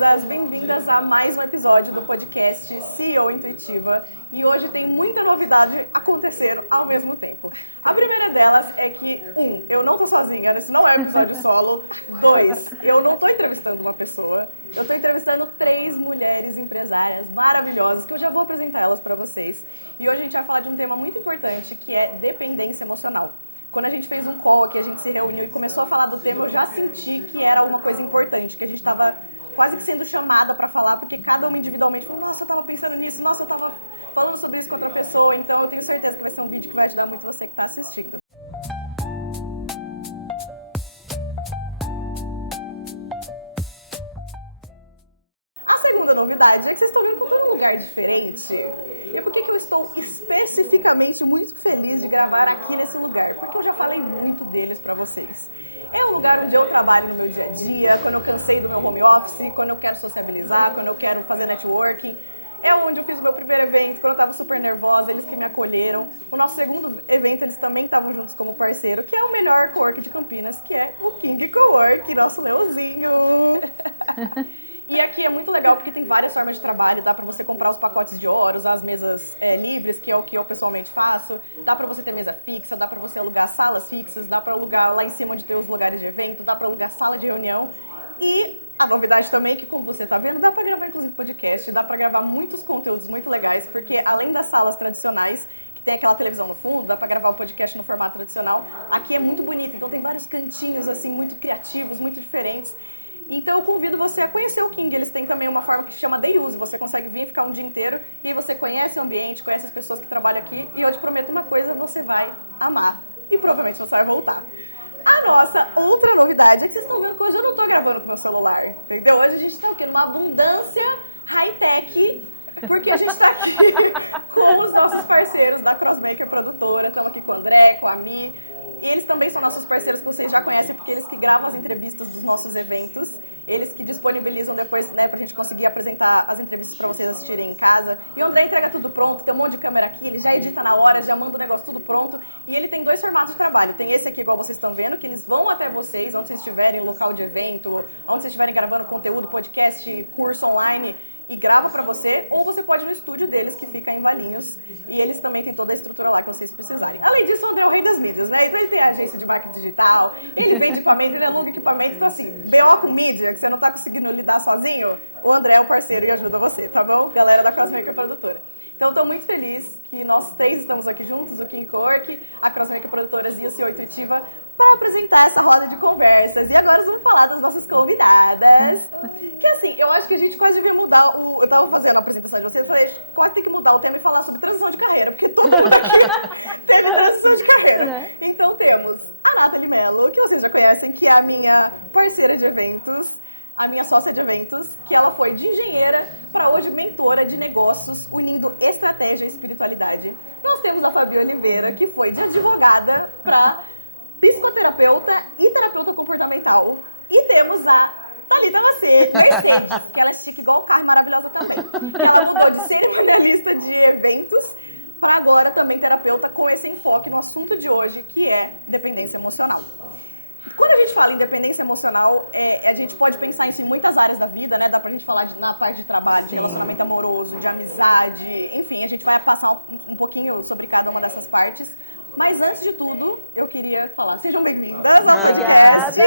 todas bem-vindas a mais um episódio do podcast CEO Intuitiva. E hoje tem muita novidade acontecendo ao mesmo tempo. A primeira delas é que, eu não estou sozinha, isso não é um episódio solo. 2, eu não estou entrevistando uma pessoa, eu estou entrevistando 3 mulheres empresárias maravilhosas, que eu já vou apresentar elas para vocês. E hoje a gente vai falar de um tema muito importante, que é dependência emocional. Quando a gente fez um call, que a gente se reuniu e começou a falar do tema, eu já senti que era uma coisa importante, que a gente estava quase sendo chamada para falar, porque cada um individualmente falou, nossa, eu estava pensando nisso, nossa, eu estava falando sobre isso com outra pessoa, então eu tenho certeza que esse convite vai ajudar muito você que está assistindo. A segunda novidade é que vocês estão vendo um lugar diferente. E por que eu estou especificamente muito feliz de gravar aqui nesse lugar? Porque eu já falei muito deles para vocês. É um lugar onde eu trabalho no meu dia a dia, quando eu cansei do meu home office, quando eu quero socializar, quando eu quero fazer networking. É onde eu fiz meu primeiro evento, quando eu estava super nervosa, eles me acolheram. O nosso segundo evento, eles também estavam juntos como parceiro, que é o melhor corpo de Campinas, que é o Kimbi Cowork, nosso melzinho. E aqui é muito legal porque tem várias formas de trabalho, dá para você comprar os pacotes de horas, as mesas livres, que é o que eu pessoalmente faço, dá para você ter mesa fixa, dá para você alugar salas fixas, dá para alugar lá em cima de os lugares de evento, dá para alugar sala de reunião. E a novidade também é que, como você está vendo, dá para gravar inclusive podcast, dá para gravar muitos conteúdos muito legais, porque além das salas tradicionais, tem aquela televisão no fundo, dá para gravar o podcast no formato tradicional. Aqui é muito bonito, então tem vários cantinhos assim, muito criativos, muito diferentes. Então eu convido você a conhecer o Kimbi. Eles têm também uma forma que se chama Day Use. Você consegue vir ficar um dia inteiro e você conhece o ambiente, conhece as pessoas que trabalham aqui. E eu te prometo uma coisa, você vai amar. E provavelmente você vai voltar. A nossa outra novidade, vocês estão vendo que hoje eu não estou gravando no celular. Entendeu? Hoje a gente está aqui numa abundância high-tech, porque a gente está aqui com os nossos parceiros da Cosme, que é produtora, estamos aqui com o André, com a Mi, e eles também são nossos parceiros que vocês já conhecem, porque eles que gravam as entrevistas dos nossos eventos, eles que disponibilizam depois, né, pra gente conseguir apresentar as entrevistas para vocês assistirem em casa. E o André entrega tudo pronto, tem um monte de câmera aqui, ele já edita na hora, já manda o negócio tudo pronto. E ele tem 2 formatos de trabalho. Tem esse aqui, igual vocês estão vendo, que eles vão até vocês, onde vocês estiverem no local de evento, onde vocês estiverem gravando conteúdo, podcast, curso online, e grava pra você, ou você pode ir no estúdio deles, sem ficar em Valinhos. E eles também têm toda a estrutura lá que vocês precisam. Além disso, o André das mídias, né? Então ele tem a agência de marketing digital, ele vende equipamento, ele aluga equipamento, então assim, BO com mídia, que você não tá conseguindo lidar sozinho, o André é o parceiro e ajuda você, tá bom? Galera da Crossmaker Produtora. Então eu tô muito feliz que nós 3 estamos aqui juntos, aqui no Work, a Crossmaker Produtora de CEO Intuitiva, para apresentar essa roda de conversas. E agora vamos falar das nossas convidadas. Que assim, eu acho que a gente pode mudar o. Eu estava fazendo a apresentação, eu falei, pode ter que mudar o tema e falar sobre transição de carreira, porque todo mundo tem transição de carreira. Né? Então temos a Nathalie Mello, que vocês já conhecem, que é a minha parceira de eventos, a minha sócia de eventos, que ela foi de engenheira para hoje mentora de negócios, unindo estratégia e espiritualidade. Nós temos a Fabi Oliveira, que foi de advogada para psicoterapeuta e terapeuta comportamental. E temos a Thalita Macedo, que ela é chique igual o cara maravilhosa também. Ela mudou de ser jornalista de eventos para agora também terapeuta com esse enfoque no assunto de hoje, que é dependência emocional. Quando a gente fala em dependência emocional, a gente pode pensar em muitas áreas da vida, né? Dá pra gente falar na parte de trabalho, de relacionamento amoroso, de amizade, enfim, a gente vai passar um pouquinho sobre cada uma dessas partes. Mas antes de tudo, eu queria falar, sejam bem-vindas. Obrigada!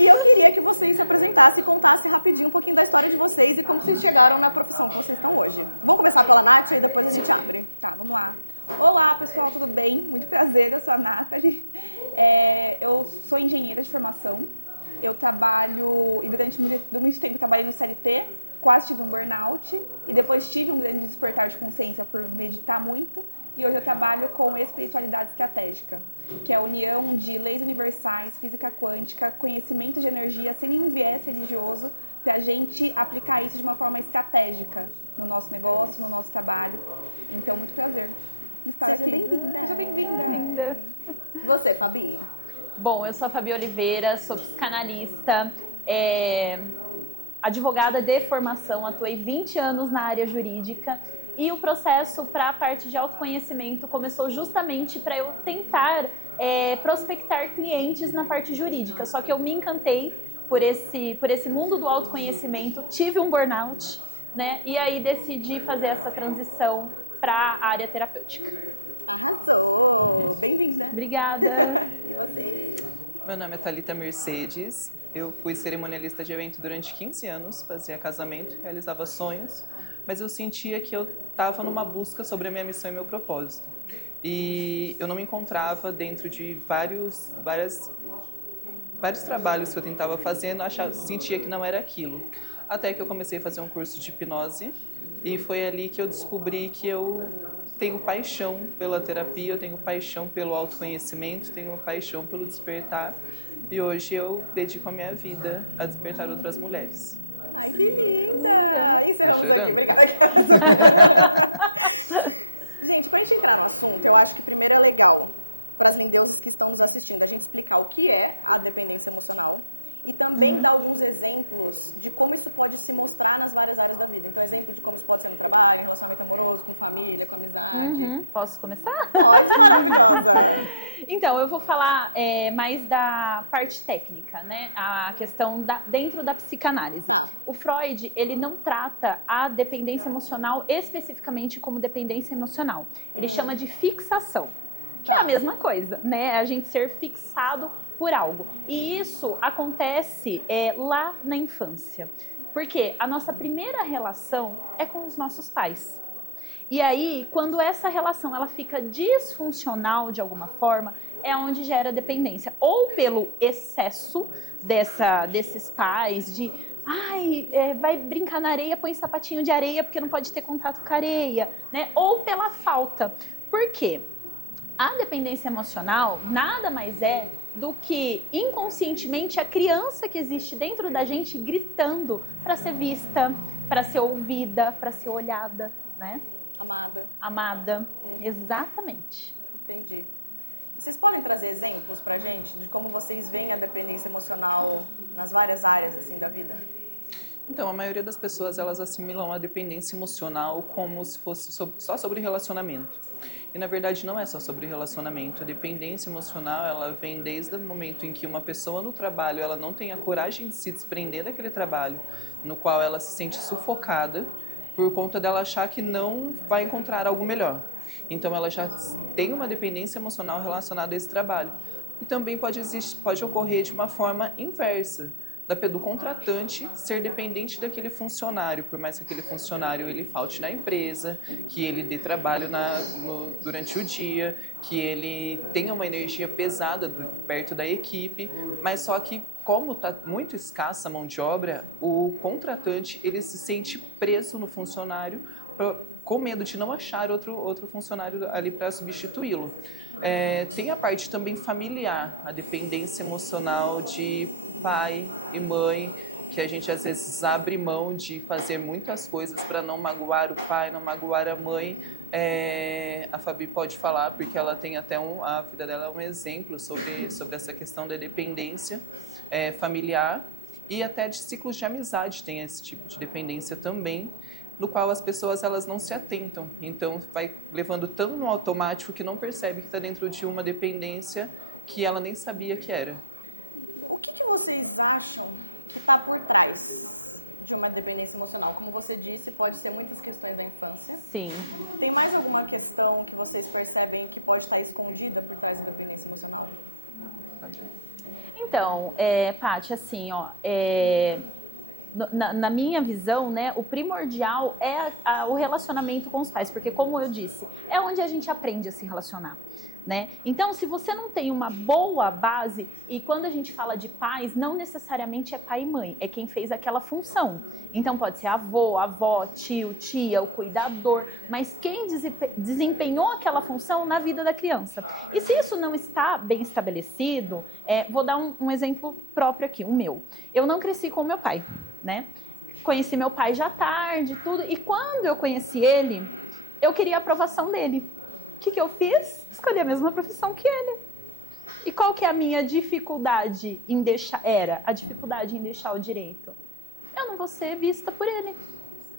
E eu queria que vocês se apresentassem e contassem rapidinho um pouquinho da história de vocês e como vocês chegaram na profissão que vocês estão hoje. Vamos começar com a Nath e depois o Thiago. Olá, pessoal, tudo bem? Prazer, eu sou a Nathalie. Eu sou engenheira de formação. Eu trabalho, durante muito tempo, trabalhei no CLT, quase tive um burnout. E depois tive um grande despertar de consciência por meditar muito. E hoje eu trabalho com espiritualidade estratégica, que é a união de leis universais, física quântica, conhecimento de energia, sem nenhum viés religioso, para a gente aplicar isso de uma forma estratégica no nosso negócio, no nosso trabalho. Então, muito prazer. Seja Linda. Você, Fabi? Bom, eu sou a Fabi Oliveira, sou psicanalista, advogada de formação, atuei 20 anos na área jurídica e o processo para a parte de autoconhecimento começou justamente para eu tentar prospectar clientes na parte jurídica, só que eu me encantei por esse mundo do autoconhecimento, tive um burnout, né? E aí decidi fazer essa transição para a área terapêutica. Obrigada. Meu nome é Thalita Mercedes, eu fui cerimonialista de evento durante 15 anos, fazia casamento, realizava sonhos, mas eu sentia que eu estava numa busca sobre a minha missão e meu propósito. E eu não me encontrava dentro de vários trabalhos que eu tentava fazendo, sentia que não era aquilo. Até que eu comecei a fazer um curso de hipnose e foi ali que eu descobri que eu tenho paixão pela terapia, eu tenho paixão pelo autoconhecimento, tenho paixão pelo despertar e hoje eu dedico a minha vida a despertar outras mulheres. Ai, que linda! Tô chorando? Gente, antes de entrar no assunto, eu acho que primeiro é legal para atender os que estão nos assistindo, a gente explicar o que é a dependência emocional e também dar alguns exemplos de como isso pode se mostrar nas várias áreas da vida. Por exemplo, de como isso pode ser no trabalho, relacionamento amoroso, com família, com amizade. Posso começar? Pode. Então, eu vou falar mais da parte técnica, né? A questão dentro da psicanálise. O Freud, ele não trata a dependência emocional especificamente como dependência emocional. Ele chama de fixação, que é a mesma coisa, né? A gente ser fixado por algo. E isso acontece lá na infância. Porque a nossa primeira relação é com os nossos pais. E aí, quando essa relação ela fica disfuncional de alguma forma, é onde gera dependência. Ou pelo excesso desses pais, de vai brincar na areia, põe sapatinho de areia porque não pode ter contato com a areia, né? Ou pela falta. Por quê? A dependência emocional nada mais é do que inconscientemente a criança que existe dentro da gente gritando para ser vista, para ser ouvida, para ser olhada, né? Amada, exatamente. Entendi. Vocês podem trazer exemplos pra gente de como vocês veem a dependência emocional nas várias áreas da vida? Então, a maioria das pessoas, elas assimilam a dependência emocional como se fosse só sobre relacionamento. E, na verdade, não é só sobre relacionamento. A dependência emocional, ela vem desde o momento em que uma pessoa no trabalho, ela não tem a coragem de se desprender daquele trabalho, no qual ela se sente sufocada, por conta dela achar que não vai encontrar algo melhor. Então, ela já tem uma dependência emocional relacionada a esse trabalho. E também pode ocorrer de uma forma inversa, do contratante ser dependente daquele funcionário, por mais que aquele funcionário ele falte na empresa, que ele dê trabalho durante o dia, que ele tenha uma energia pesada perto da equipe, mas só que como está muito escassa a mão de obra, o contratante ele se sente preso no funcionário com medo de não achar outro funcionário ali para substituí-lo. Tem a parte também familiar, a dependência emocional de pai e mãe, que a gente às vezes abre mão de fazer muitas coisas para não magoar o pai, não magoar a mãe. A Fabi pode falar, porque ela tem até a vida dela é um exemplo sobre essa questão da dependência familiar e até de ciclos de amizade tem esse tipo de dependência também, no qual as pessoas elas não se atentam, então vai levando tão no automático que não percebe que está dentro de uma dependência que ela nem sabia que era. O que vocês acham que está por trás de uma dependência emocional? Como você disse, pode ser muitas questões da infância. Sim. Tem mais alguma questão que vocês percebem que pode estar escondida por trás da dependência emocional? Pode. Então, Paty, assim, na minha visão, né, o primordial é o relacionamento com os pais, porque, como eu disse, é onde a gente aprende a se relacionar, né? Então, se você não tem uma boa base, e quando a gente fala de pais, não necessariamente é pai e mãe, é quem fez aquela função. Então, pode ser avô, avó, tio, tia, o cuidador, mas quem desempenhou aquela função na vida da criança. E se isso não está bem estabelecido, vou dar um exemplo próprio aqui, o meu. Eu não cresci com o meu pai, né? Conheci meu pai já tarde, tudo, e quando eu conheci ele, eu queria a aprovação dele. O que eu fiz? Escolhi a mesma profissão que ele. E qual que é a minha dificuldade em deixar? Era a dificuldade em deixar o direito. Eu não vou ser vista por ele.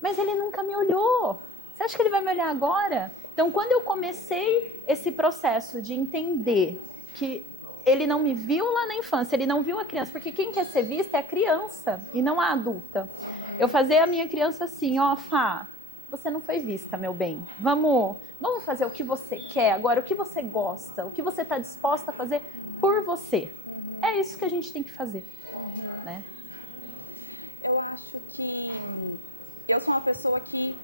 Mas ele nunca me olhou. Você acha que ele vai me olhar agora? Então, quando eu comecei esse processo de entender que ele não me viu lá na infância, ele não viu a criança, porque quem quer ser vista é a criança e não a adulta. Eu fazer a minha criança assim, ó, Fá, você não foi vista, meu bem. Vamos fazer o que você quer agora, o que você gosta, o que você está disposta a fazer por você. É isso que a gente tem que fazer, né? Eu acho que eu sou uma pessoa que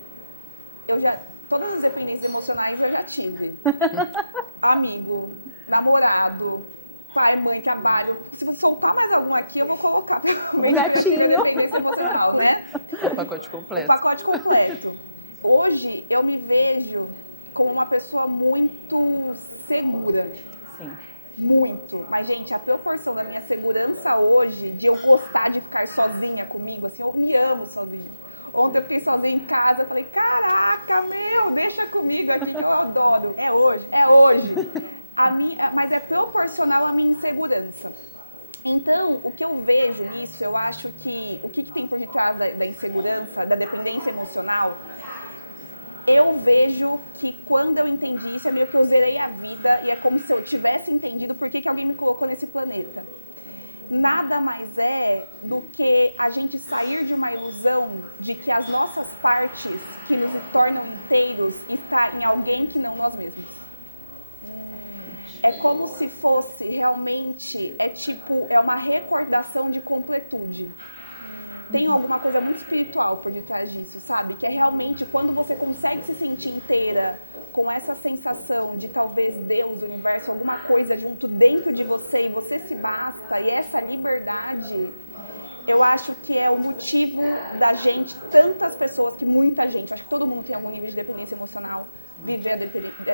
todas as dependências emocionais eu já tive. Amigo, namorado, pai, mãe, trabalho. Se não soltar mais algum aqui, eu vou colocar O gatinho. dependência emocional, né? O pacote O completo. pacote completo. Hoje eu me vejo como uma pessoa muito segura. Sim. Muito. Mas, gente, a proporção da minha segurança hoje, de eu gostar de ficar sozinha comigo, assim, eu me amo sozinha. Ontem eu fiquei sozinha em casa, eu falei, caraca, meu, deixa comigo aqui, eu adoro. É hoje, é hoje. Mas é proporcional à minha insegurança. Então, o que eu vejo nisso, eu acho que esse significado da insegurança, da dependência emocional, eu vejo que quando eu entendi isso, eu zerei a vida e é como se eu tivesse entendido por que alguém me colocou nesse planeta. Nada mais é do que a gente sair de uma ilusão de que as nossas partes que nos tornam inteiros estão em alguém que não nos vê. É como se fosse realmente, é uma recordação de completude. Tem alguma coisa muito espiritual por trás disso, sabe? Que é realmente quando você consegue se sentir inteira com essa sensação de talvez Deus, o universo, alguma coisa junto dentro de você e você se basta, e essa liberdade, eu acho que é o motivo da gente, tantas pessoas, muita gente, acho que todo mundo quer morrer de dependência emocional, viver a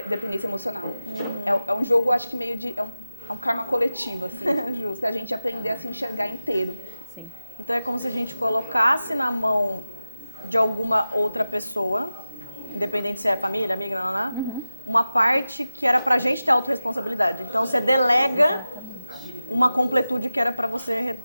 dependência emocional. É um jogo, acho que meio de um karma coletivo, assim, pra gente aprender a se enxergar inteiro. Sim. É como se a gente colocasse na mão de alguma outra pessoa, independente se é família, amiga, uma parte que era pra gente ter autorresponsabilidade. Então você delega Exatamente. uma completude que era pra você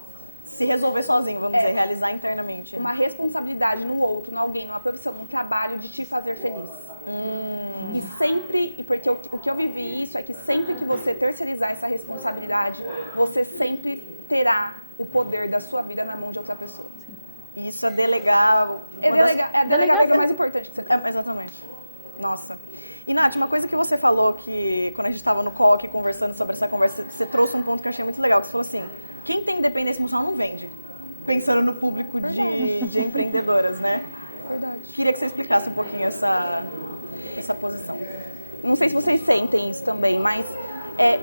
se resolver sozinho, vamos dizer, realizar internamente. Uma responsabilidade no outro, em alguém, uma profissão, um trabalho de te fazer feliz. De sempre, porque eu vivi isso, é que sempre que você terceirizar essa responsabilidade, você sempre terá o poder da sua vida na mão de outra pessoa. Isso é delegar. Delegar é tudo. mais importante que você É, exatamente. Nossa. Não, tinha uma coisa que você falou que quando a gente estava no call conversando sobre essa conversa, você trouxe um ponto que eu achei muito legal, que foi assim, quem tem independência emocional não vende. Pensando no público de empreendedoras, né? Queria que você explicasse um pouquinho essa coisa. Não sei se vocês sentem isso também, mas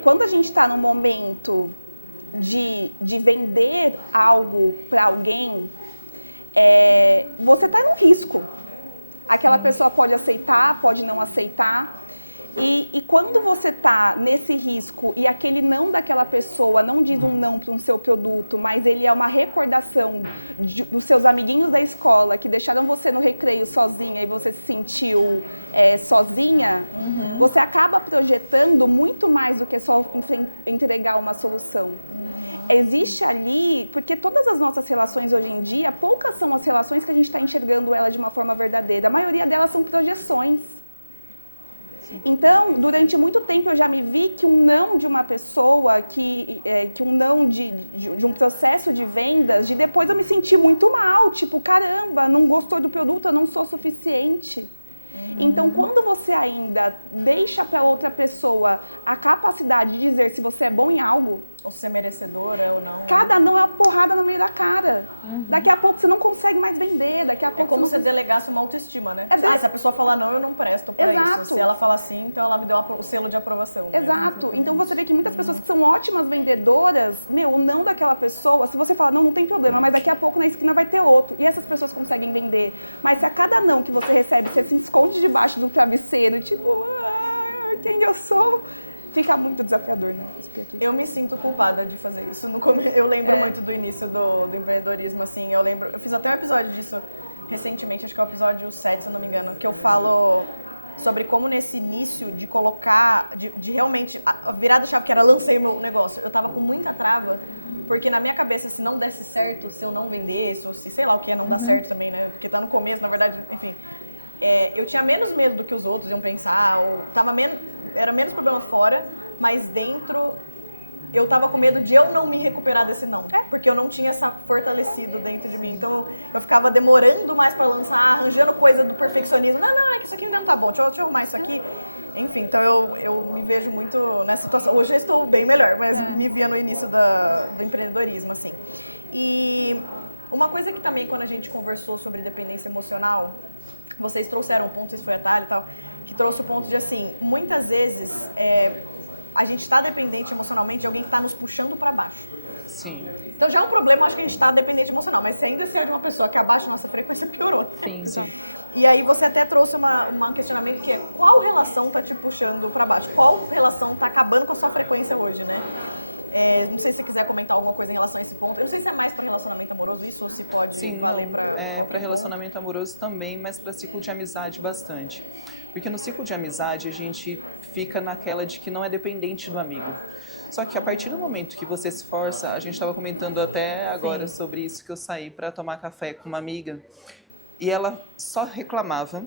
quando a gente está num momento de vender algo para alguém, você está no risco. Aquela pessoa pode aceitar, pode não aceitar. E quando você está nesse risco e aquele não daquela pessoa não diz um não para o seu produto, mas ele é uma recordação dos seus amiguinhos da escola que deixaram você replay sozinha e você se sentiu sozinha, você acaba projetando muito mais a pessoa não consegue entregar uma solução. Existe ali, porque todas as nossas relações hoje em dia, poucas são as relações que a gente está integrando elas de uma forma verdadeira. A maioria delas são projeções. Então, durante muito tempo eu já me vi que um não de uma pessoa, que um não do processo de vendas, e depois eu me senti muito mal, tipo, caramba, não gostou do produto, eu não sou suficiente. Então, quando você ainda deixa para outra pessoa a capacidade de ver se você é bom em algo, se você é merecedor, cada não é uma porrada no meio da cara. Daqui a pouco você não consegue mais vender, daqui a pouco Como se delegasse uma autoestima, né? Se a pessoa falar não, eu não presto. Se ela falar sim, então ela me dá o selo de aprovação. Exato. Então você vê que muitas pessoas que são ótimas vendedoras, não daquela pessoa, se você falar, não tem problema, mas daqui a pouco na esquina vai ter outro. E essas pessoas conseguem vender. Mas a cada não que você recebe, você se ponto debaixo do travesseiro, tipo, que engraçado. Fica muito desafiador. Eu me sinto culpada de fazer isso. Eu lembro antes do início do empreendedorismo, assim, eu lembro. Fiz até um episódio disso recentemente, acho que é o episódio 7, se não me engano, que eu falo sobre como nesse início de colocar, de realmente, a virada de chave que era lancei o negócio, eu tava com muita trava, porque na minha cabeça, se não desse certo, se eu não vendesse, ou se sei lá o que ia não dar certo também, né? Porque lá no começo, na verdade, eu tinha menos medo do que os outros iam pensar, era menos tudo lá fora, mas dentro eu tava com medo de eu não me recuperar desse não, porque eu não tinha essa fortalecida dentro. Então, eu ficava demorando mais pra lançar, arranjando coisa de perfeccionismo. Não, isso aqui não tá bom, vamos filmar isso aqui. Enfim, então eu me vejo muito nessa situação. Hoje eu estou bem melhor, mas me via no início do empreendedorismo. E uma coisa que também, quando a gente conversou sobre dependência emocional, vocês trouxeram pontos de verdade e tal, trouxe o ponto de assim, muitas vezes a gente está dependente emocionalmente de alguém que está nos puxando para baixo. Sim. Então já é um problema, acho que a gente está dependente emocional, mas se ainda ser uma pessoa que abaixa nossa frequência, piorou. Sim. Sim. E aí você até trouxe um questionamento que é qual relação está te puxando para baixo? Qual relação está acabando com a sua frequência hoje? Né? Não sei se quiser comentar alguma coisa em relação a esse ponto. Eu sei se é mais para relacionamento amoroso, isso se pode. Sim, não. Para relacionamento amoroso também, mas para ciclo de amizade bastante. Porque no ciclo de amizade a gente fica naquela de que não é dependente do amigo. Só que a partir do momento que você se força, a gente estava comentando até agora sobre isso, que eu saí para tomar café com uma amiga e ela só reclamava,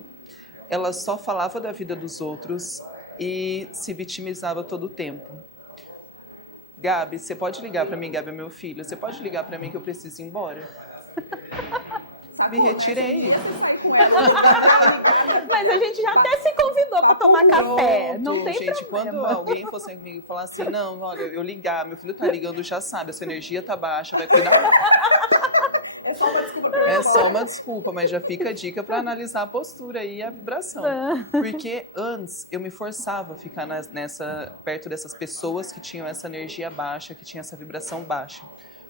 ela só falava da vida dos outros e se vitimizava todo o tempo. Gabi, você pode ligar para mim, Gabi é meu filho, você pode ligar para mim que eu preciso ir embora? Me retirei. Mas a gente já até se convidou para tomar café. Não tem gente, problema. quando alguém fosse comigo e falar assim, não, olha, eu ligar, meu filho tá ligando, já sabe, a sua energia tá baixa, vai cuidar. É só uma desculpa. É só uma desculpa, mas já fica a dica para analisar a postura e a vibração. Porque antes eu me forçava a ficar perto dessas pessoas que tinham essa energia baixa, que tinham essa vibração baixa.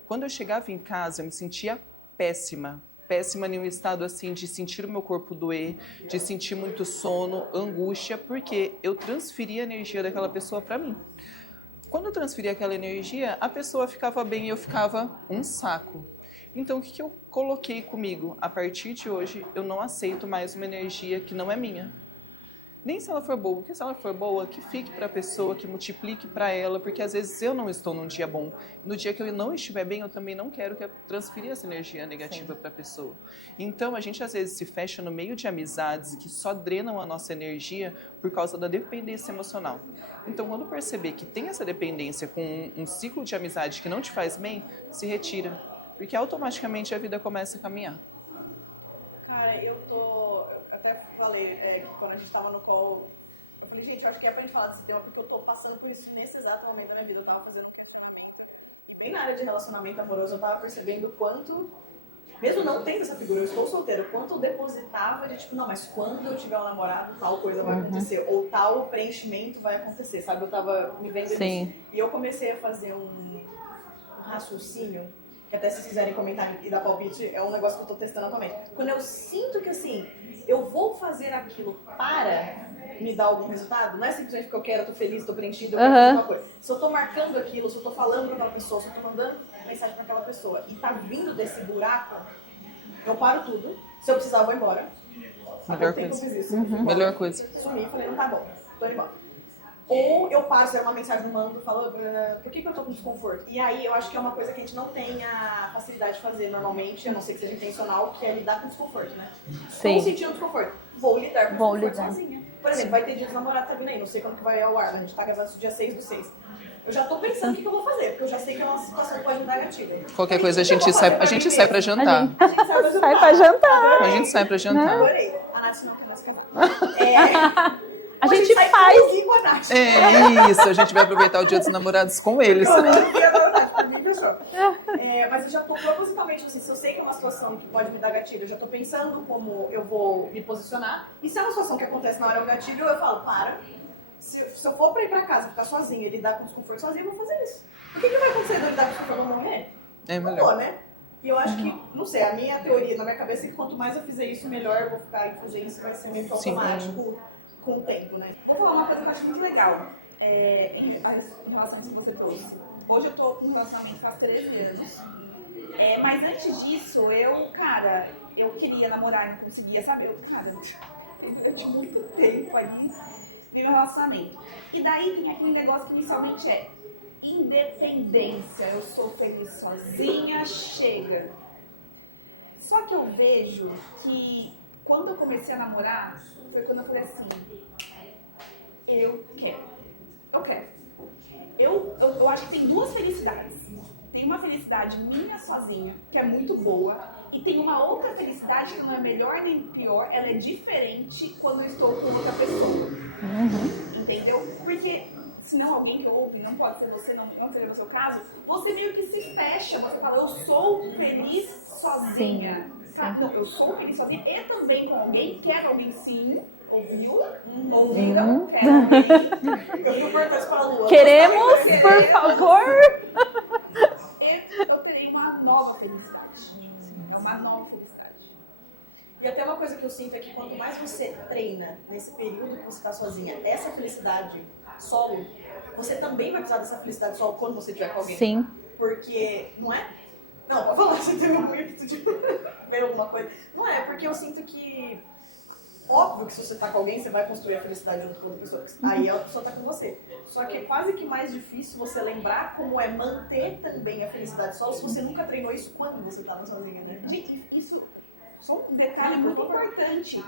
Quando eu chegava em casa, eu me sentia péssima em um estado assim de sentir o meu corpo doer, de sentir muito sono, angústia, porque eu transferia a energia daquela pessoa para mim. Quando eu transferia aquela energia, a pessoa ficava bem e eu ficava um saco. Então, o que eu coloquei comigo? A partir de hoje, eu não aceito mais uma energia que não é minha. Nem se ela for boa, porque se ela for boa, que fique para a pessoa, que multiplique para ela, porque às vezes eu não estou num dia bom. No dia que eu não estiver bem, eu também não quero que eu transfira essa energia negativa para a pessoa. Então, a gente às vezes se fecha no meio de amizades que só drenam a nossa energia por causa da dependência emocional. Então, quando perceber que tem essa dependência com um ciclo de amizade que não te faz bem, se retira. Porque automaticamente a vida começa a caminhar. Cara, eu até falei, quando a gente tava no call, eu falei, gente, eu acho que é pra gente falar desse tema, porque eu tô passando por isso nesse exato momento da minha vida. Eu tava fazendo. Nem na área de relacionamento amoroso, eu tava percebendo o quanto, mesmo não tendo essa figura, eu estou solteira, o quanto eu depositava de tipo, não, mas quando eu tiver um namorado, tal coisa vai acontecer, ou tal preenchimento vai acontecer, sabe? Eu tava me vendo nisso. E eu comecei a fazer um raciocínio. Que até se vocês quiserem comentar e dar palpite, é um negócio que eu tô testando atualmente. Quando eu sinto que, assim, eu vou fazer aquilo para me dar algum resultado, não é simplesmente porque eu quero, eu tô feliz, tô preenchido, eu quero fazer uma coisa. Se eu tô marcando aquilo, se eu tô falando pra aquela pessoa, se eu tô mandando mensagem pra aquela pessoa e tá vindo desse buraco, eu paro tudo. Se eu precisar, eu vou embora. Melhor coisa. Melhor coisa. Sumi, falei, não tá bom, tô indo embora. Ou eu paro, se é uma mensagem no mando, falo, por que eu tô com desconforto? E aí eu acho que é uma coisa que a gente não tem a facilidade de fazer normalmente, a não ser que seja intencional, que é lidar com desconforto, né? Sim. Estou sentindo desconforto, vou lidar com desconforto sozinha. Por exemplo, vai ter dia dos namorados tá vindo aí, não sei quando que vai ao ar, a gente tá gravando dia 6/6. Eu já tô pensando o que eu vou fazer, porque eu já sei que é uma situação que pode me dar gatilho. Qualquer coisa a gente sai pra jantar. A gente Sai pra jantar. A gente sai pra jantar. Adorei. A Nath não começa a A gente faz. É isso, a gente vai aproveitar o dia dos namorados com eles. Mas eu já tô propositalmente assim, se eu sei que é uma situação que pode me dar gatilho, eu já tô pensando como eu vou me posicionar. E se é uma situação que acontece na hora do gatilho, eu falo, para. Se eu for pra ir pra casa, ficar sozinha e lidar com desconforto sozinha, eu vou fazer isso. O que vai acontecer se eu lidar com desconforto? Eu vou morrer? É melhor. Não vou, né? E eu acho que, não sei, a minha teoria na minha cabeça é que quanto mais eu fizer isso, melhor eu vou ficar em fugência, vai ser meio que automático com o tempo, né? Vou falar uma coisa que eu acho muito legal em relação a isso que você trouxe. Hoje eu tô com um relacionamento faz 13 anos. Mas antes disso, eu queria namorar, não conseguia, sabe? Eu tinha muito tempo ali no meu relacionamento. E daí tem aquele negócio que inicialmente é independência. Eu sou feliz sozinha, chega. Só que eu vejo que quando eu comecei a namorar, foi quando eu falei assim, eu quero. eu acho que tem duas felicidades. Tem uma felicidade minha sozinha, que é muito boa, e tem uma outra felicidade que não é melhor nem pior, ela é diferente quando eu estou com outra pessoa. Entendeu? Porque senão alguém que ouve, não pode ser você, não seria no seu caso, você meio que se fecha, você fala, eu sou feliz sozinha. Sabe? Não, eu sou feliz sozinha e também com alguém, quero alguém sim. Ouviu? Ouviram? Quero alguém. Eu fui perguntando para a Lua. Queremos, por favor. Eu terei uma nova felicidade. É uma nova felicidade. E até uma coisa que eu sinto é que quanto mais você treina nesse período que você está sozinha, essa felicidade solo, você também vai precisar dessa felicidade solo quando você estiver com alguém. Sim. Porque, não é? Não, pode falar, você teve um ímpeto de ver alguma coisa. Não é, porque eu sinto que, óbvio que se você tá com alguém, você vai construir a felicidade junto com outra pessoa. Aí a pessoa tá com você. Só que é quase que mais difícil você lembrar como é manter também a felicidade solo se você nunca treinou isso quando você tava sozinha, né? Gente, isso só um detalhe muito importante.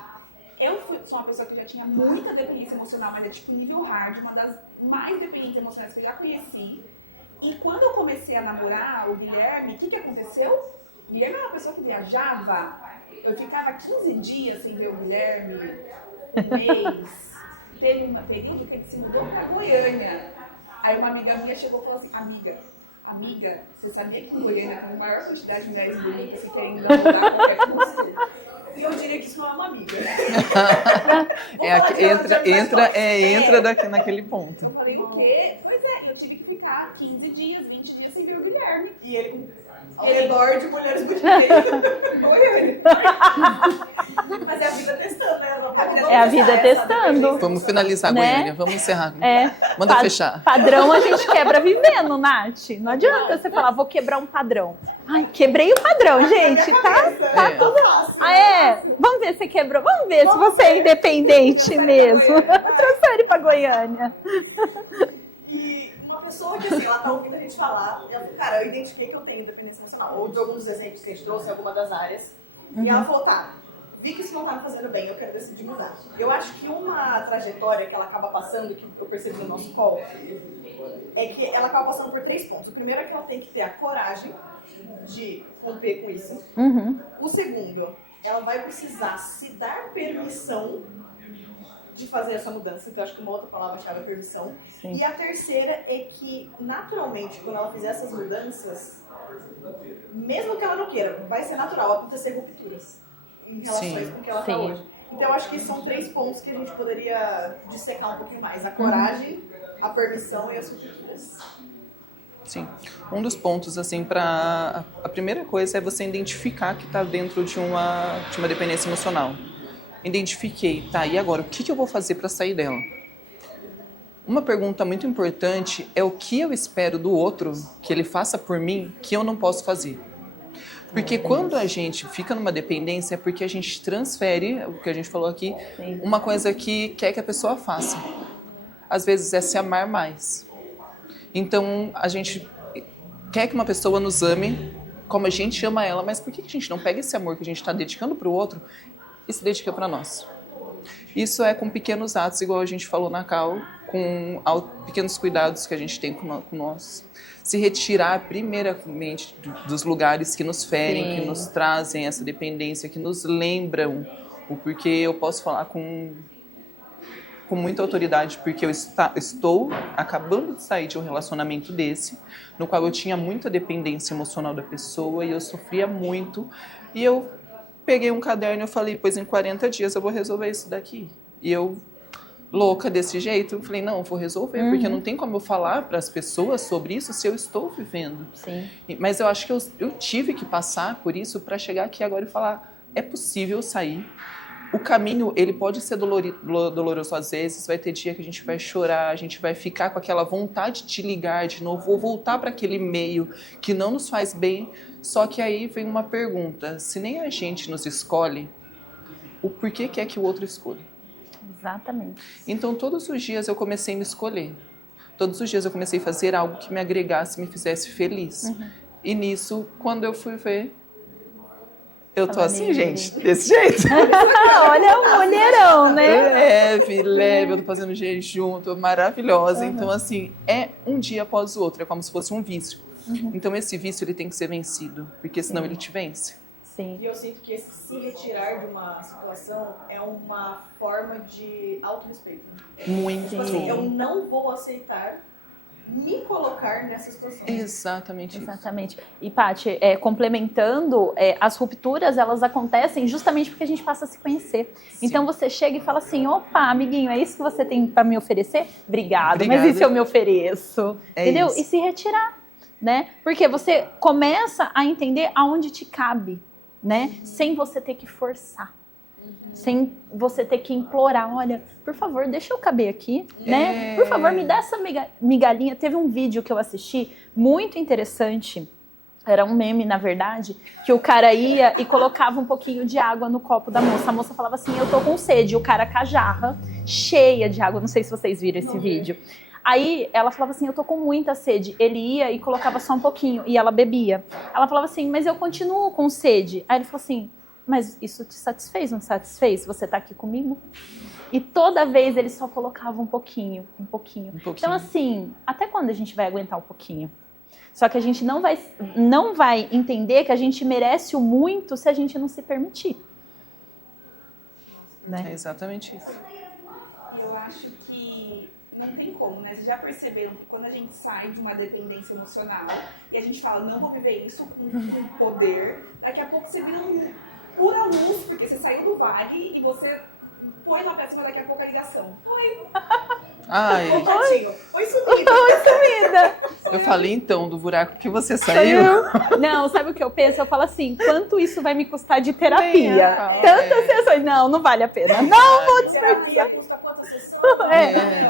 Eu sou uma pessoa que já tinha muita dependência emocional, mas é tipo nível hard, uma das mais dependentes emocionais que eu já conheci. E quando eu comecei a namorar o Guilherme, o que aconteceu? O Guilherme era uma pessoa que viajava. Eu ficava 15 dias sem ver o Guilherme, um mês. Teve um período que ele se mudou pra Goiânia. Aí uma amiga minha chegou e falou assim, amiga, você sabia que em Goiânia tem a maior quantidade de mulheres bonitas que querem namorar qualquer coisa? E eu diria que isso não é uma amiga, né? Entra naquele ponto. Eu falei, o quê? Pois é, eu tive que ficar 15 dias, 20 dias sem ver o Guilherme. E ele ao redor de mulheres bonitas. Goiânia. Mas é a vida testando, né? É a vida testando. Vamos finalizar, Né? Goiânia. Vamos encerrar. É. Manda fechar. Padrão a gente quebra vivendo, Nath. Não adianta você falar, vou quebrar um padrão. Ai, quebrei o padrão, gente. Tá É. tudo. Ah, é? Vamos ver se você quebrou. Vamos ver se você é independente mesmo. Transfere pra Goiânia. E uma pessoa que, assim, ela tá ouvindo a gente falar, cara, eu identifiquei que eu tenho independência emocional, ou de alguns dos exemplos que a gente trouxe em alguma das áreas, e ela falou, tá, vi que isso não tá me fazendo bem, eu quero decidir mudar. Eu acho que uma trajetória que ela acaba passando, que eu percebi no nosso call, é que ela acaba passando por 3 pontos. O primeiro é que ela tem que ter a coragem de romper com isso. O segundo, ela vai precisar se dar permissão de fazer essa mudança. Então, acho que uma outra palavra-chave é permissão. Sim. E a terceira é que, naturalmente, quando ela fizer essas mudanças, mesmo que ela não queira, vai ser natural acontecer rupturas em relações com o que ela está Sim. hoje. Então, acho que são 3 pontos que a gente poderia dissecar um pouquinho mais. A coragem, a permissão e as rupturas. Sim. Um dos pontos, assim, a primeira coisa é você identificar que está dentro de uma dependência emocional. Identifiquei, tá, e agora, o que eu vou fazer para sair dela? Uma pergunta muito importante é o que eu espero do outro que ele faça por mim que eu não posso fazer. Porque quando a gente fica numa dependência é porque a gente transfere, o que a gente falou aqui, uma coisa que quer que a pessoa faça. Às vezes é se amar mais. Então, a gente quer que uma pessoa nos ame como a gente ama ela, mas por que a gente não pega esse amor que a gente está dedicando para o outro e se dedica para nós? Isso é com pequenos atos, igual a gente falou na Cal, com pequenos cuidados que a gente tem com nós. Se retirar primeiramente dos lugares que nos ferem, que nos trazem essa dependência, que nos lembram o porquê. Eu posso falar com muita autoridade, porque eu estou acabando de sair de um relacionamento desse, no qual eu tinha muita dependência emocional da pessoa e eu sofria muito. E eu peguei um caderno e eu falei, pois em 40 dias eu vou resolver isso daqui. E eu, louca desse jeito, falei, não, eu vou resolver, porque não tem como eu falar para as pessoas sobre isso se eu estou vivendo. Sim. Mas eu acho que eu tive que passar por isso para chegar aqui agora e falar, é possível sair. O caminho, ele pode ser doloroso às vezes, vai ter dia que a gente vai chorar, a gente vai ficar com aquela vontade de ligar de novo, ou voltar para aquele meio que não nos faz bem. Só que aí vem uma pergunta, se nem a gente nos escolhe, o porquê que é que o outro escolhe? Exatamente. Então, todos os dias eu comecei a me escolher. Todos os dias eu comecei a fazer algo que me agregasse, me fizesse feliz. E nisso, quando eu fui ver, Eu tô Tava assim, livre. gente, desse jeito. Olha o mulherão, né? Leve, eu tô fazendo jejum, tô maravilhosa. Então, assim, é um dia após o outro, é como se fosse um vício. Então, esse vício, ele tem que ser vencido, porque senão ele te vence. Sim. E eu sinto que esse se retirar de uma situação é uma forma de autorrespeito. Muito. Tipo assim, eu não vou aceitar me colocar nessa situação. Exatamente isso. Exatamente. E, Paty, complementando, as rupturas, elas acontecem justamente porque a gente passa a se conhecer. Sim. Então, você chega e fala assim, opa, amiguinho, é isso que você tem para me oferecer? Obrigado, Obrigada. mas e se eu me ofereço? Entendeu? Isso. E se retirar, né? Porque você começa a entender aonde te cabe, né? Sem você ter que forçar. Sem você ter que implorar, olha, por favor, deixa eu caber aqui, né? Por favor, me dá essa migalhinha. Teve um vídeo que eu assisti, muito interessante, era um meme, na verdade, que o cara ia e colocava um pouquinho de água no copo da moça. A moça falava assim, eu tô com sede. E o cara com a jarra cheia de água. Não sei se vocês viram esse vídeo. Aí ela falava assim, eu tô com muita sede. Ele ia e colocava só um pouquinho e ela bebia. Ela falava assim, mas eu continuo com sede. Aí ele falou assim, mas isso te satisfez, não te satisfez? Você tá aqui comigo? E toda vez ele só colocava um pouquinho, um pouquinho. Então, assim, até quando a gente vai aguentar um pouquinho? Só que a gente não vai entender que a gente merece o muito se a gente não se permitir. Né? É exatamente isso. Eu acho que não tem como, né? Vocês já perceberam que quando a gente sai de uma dependência emocional e a gente fala, não vou viver isso com poder, daqui a pouco você vira pura luz, porque você saiu do vale e você põe lá pra cima, daqui a pouco a ligação. Oi! Ai, Oi, sumida. Oi, sumida! eu falei então do buraco que você saiu. Não, sabe o que eu penso? Eu falo assim, quanto isso vai me custar de terapia? Bem, Tantas sessões. Não vai a pena. Não vou Terapia custa quantas sessões?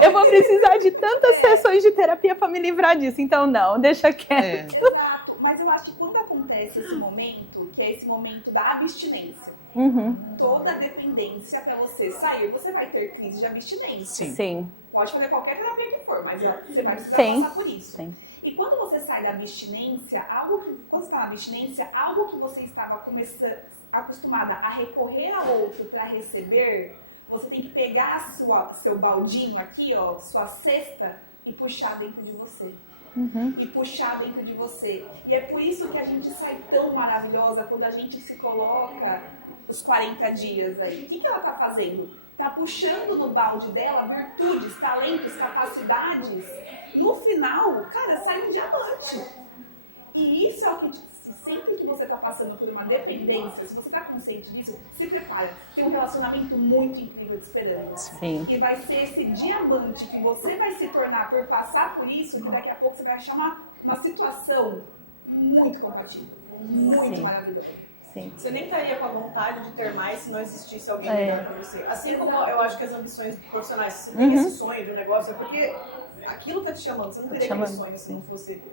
eu vou precisar de tantas sessões de terapia para me livrar disso. Então, não, deixa quieto. Exato. Mas eu acho que quando acontece esse momento, que é esse momento da abstinência, toda dependência para você sair, você vai ter crise de abstinência. Sim. Pode fazer qualquer terapia que for, mas você vai precisar passar por isso. Sim. E quando você sai da abstinência, quando você está na abstinência, algo que você estava acostumada a recorrer ao outro para receber, você tem que pegar seu baldinho aqui, ó, sua cesta, e puxar dentro de você. E puxar dentro de você. E é por isso que a gente sai tão maravilhosa quando a gente se coloca os 40 dias aí. O que ela tá fazendo? Tá puxando no balde dela virtudes, talentos, capacidades. No final, cara, sai um diamante. E isso é o que sempre que você tá passando por uma dependência, se você tá consciente disso, se prepara. Tem um relacionamento muito incrível te esperando. Sim. E vai ser esse diamante que você vai se tornar por passar por isso, que daqui a pouco você vai achar uma situação muito compatível, muito maravilhosa. Sim. Você nem estaria com a vontade de ter mais se não existisse alguém melhor pra você. Assim como eu acho que as ambições profissionais, se você tem esse sonho de um negócio, é porque aquilo tá te chamando. Você não teria aquele sonho se não fosse.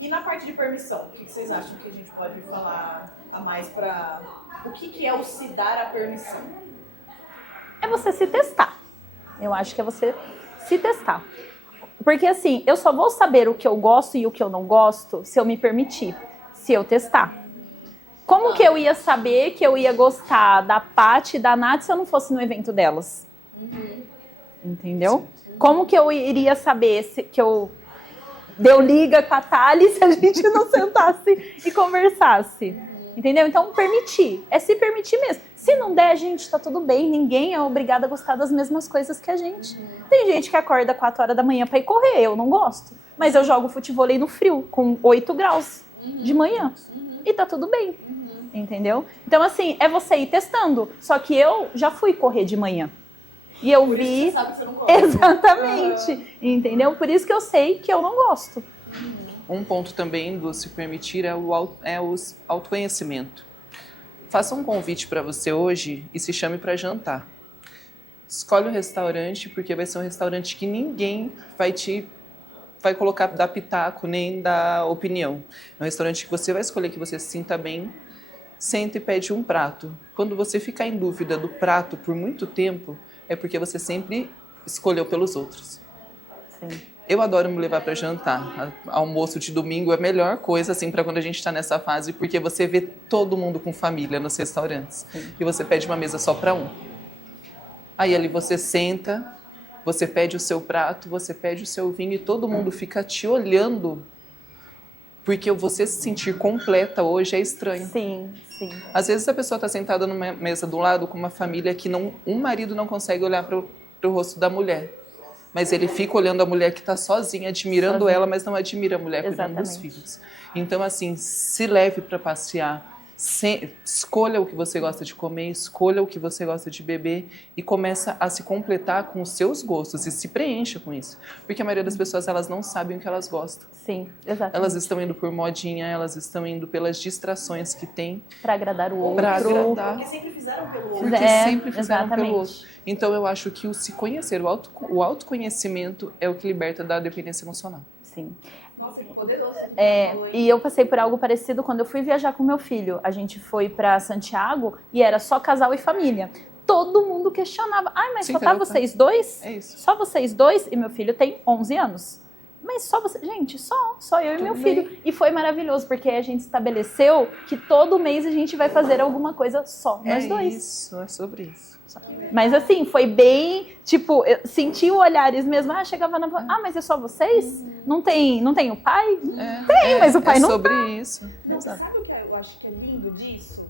E na parte de permissão, o que vocês acham que a gente pode falar a mais pra... O que é o se dar a permissão? É você se testar. Eu acho que é você se testar. Porque assim, eu só vou saber o que eu gosto e o que eu não gosto se eu me permitir, se eu testar. Como que eu ia saber que eu ia gostar da Paty e da Nath se eu não fosse no evento delas? Entendeu? Como que eu iria saber que eu deu liga com a Thali se a gente não sentasse e conversasse? Entendeu? Então, permitir. É se permitir mesmo. Se não der, gente, tá tudo bem. Ninguém é obrigado a gostar das mesmas coisas que a gente. Tem gente que acorda 4 horas da manhã pra ir correr. Eu não gosto. Mas eu jogo futevôlei no frio, com 8 graus de manhã. E tá tudo bem. Entendeu? Então, assim, é você ir testando. Só que eu já fui correr de manhã. E eu vi... Você sabe que você não gosta. Exatamente. Entendeu? Por isso que eu sei que eu não gosto. Um ponto também do se permitir é o autoconhecimento. Faça um convite para você hoje e se chame para jantar. Escolhe o restaurante, porque vai ser um restaurante que ninguém vai colocar, dar pitaco, nem dar opinião. É um restaurante que você vai escolher, que você se sinta bem. Senta e pede um prato. Quando você ficar em dúvida do prato por muito tempo, é porque você sempre escolheu pelos outros. Sim. Eu adoro me levar para jantar. Almoço de domingo é a melhor coisa, assim, para quando a gente está nessa fase, porque você vê todo mundo com família nos restaurantes. E você pede uma mesa só para um. Aí ali você senta, você pede o seu prato, você pede o seu vinho e todo mundo fica te olhando. Porque você se sentir completa hoje é estranho. Sim, sim. Às vezes a pessoa está sentada numa mesa do lado com uma família que um marido não consegue olhar para o rosto da mulher. Mas ele fica olhando a mulher que está sozinha, admirando ela, mas não admira a mulher cuidando dos filhos. Então, assim, se leve para passear, escolha o que você gosta de comer, escolha o que você gosta de beber e começa a se completar com os seus gostos e se preencha com isso. Porque a maioria das pessoas, elas não sabem o que elas gostam. Sim, exatamente. Elas estão indo por modinha, elas estão indo pelas distrações que tem. Para agradar o outro. Para agradar. Porque sempre fizeram pelo outro. Porque sempre fizeram exatamente. pelo outro. Então eu acho que o se conhecer, o autoconhecimento é o que liberta da dependência emocional. Sim. Nossa, que poderoso. E eu passei por algo parecido quando eu fui viajar com meu filho. A gente foi para Santiago e era só casal e família. Todo mundo questionava. Ai, mas Sim, só tá vocês dois? É isso. Só vocês dois? E meu filho tem 11 anos. Mas só você... Gente, só eu e meu filho. E foi maravilhoso, porque a gente estabeleceu que todo mês a gente vai fazer alguma coisa só, nós dois. Isso, é sobre isso. Mas assim, foi bem, tipo, eu senti olhares mesmo. Chegava na... mas é só vocês? Não tem o pai? Mas o pai não sobre tá. isso. Exato. Sabe o que eu acho que é lindo disso?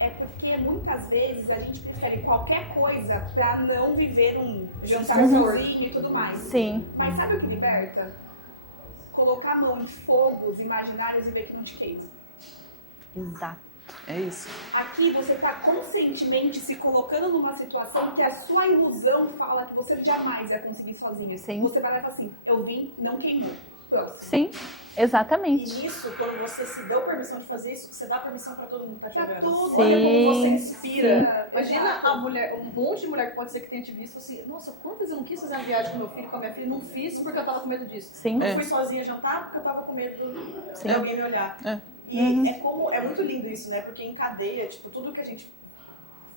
É porque muitas vezes a gente prefere qualquer coisa pra não viver um jantar sozinho e tudo mais. Sim. Mas sabe o que liberta? Colocar a mão em fogos imaginários e ver que não te queima. Exato. É isso. Aqui você está conscientemente se colocando numa situação que a sua ilusão fala que você jamais vai conseguir sozinha. Sim. Você vai lá e fala assim, eu vim, não queimou. Próximo. Sim, E exatamente. nisso, quando você se deu permissão de fazer isso, você dá permissão pra todo mundo que tá te Pra olhando. todo Olha como você Sim, inspira. sim. Imagina a mulher, um monte de mulher que pode ser que tenha te visto assim, nossa, quantas vezes eu não quis fazer uma viagem com meu filho, com a minha filha, não fiz porque eu tava com medo disso. Sim. Não fui sozinha jantar porque eu tava com medo de alguém me olhar. E é muito lindo isso, né? Porque encadeia, tipo, tudo que a gente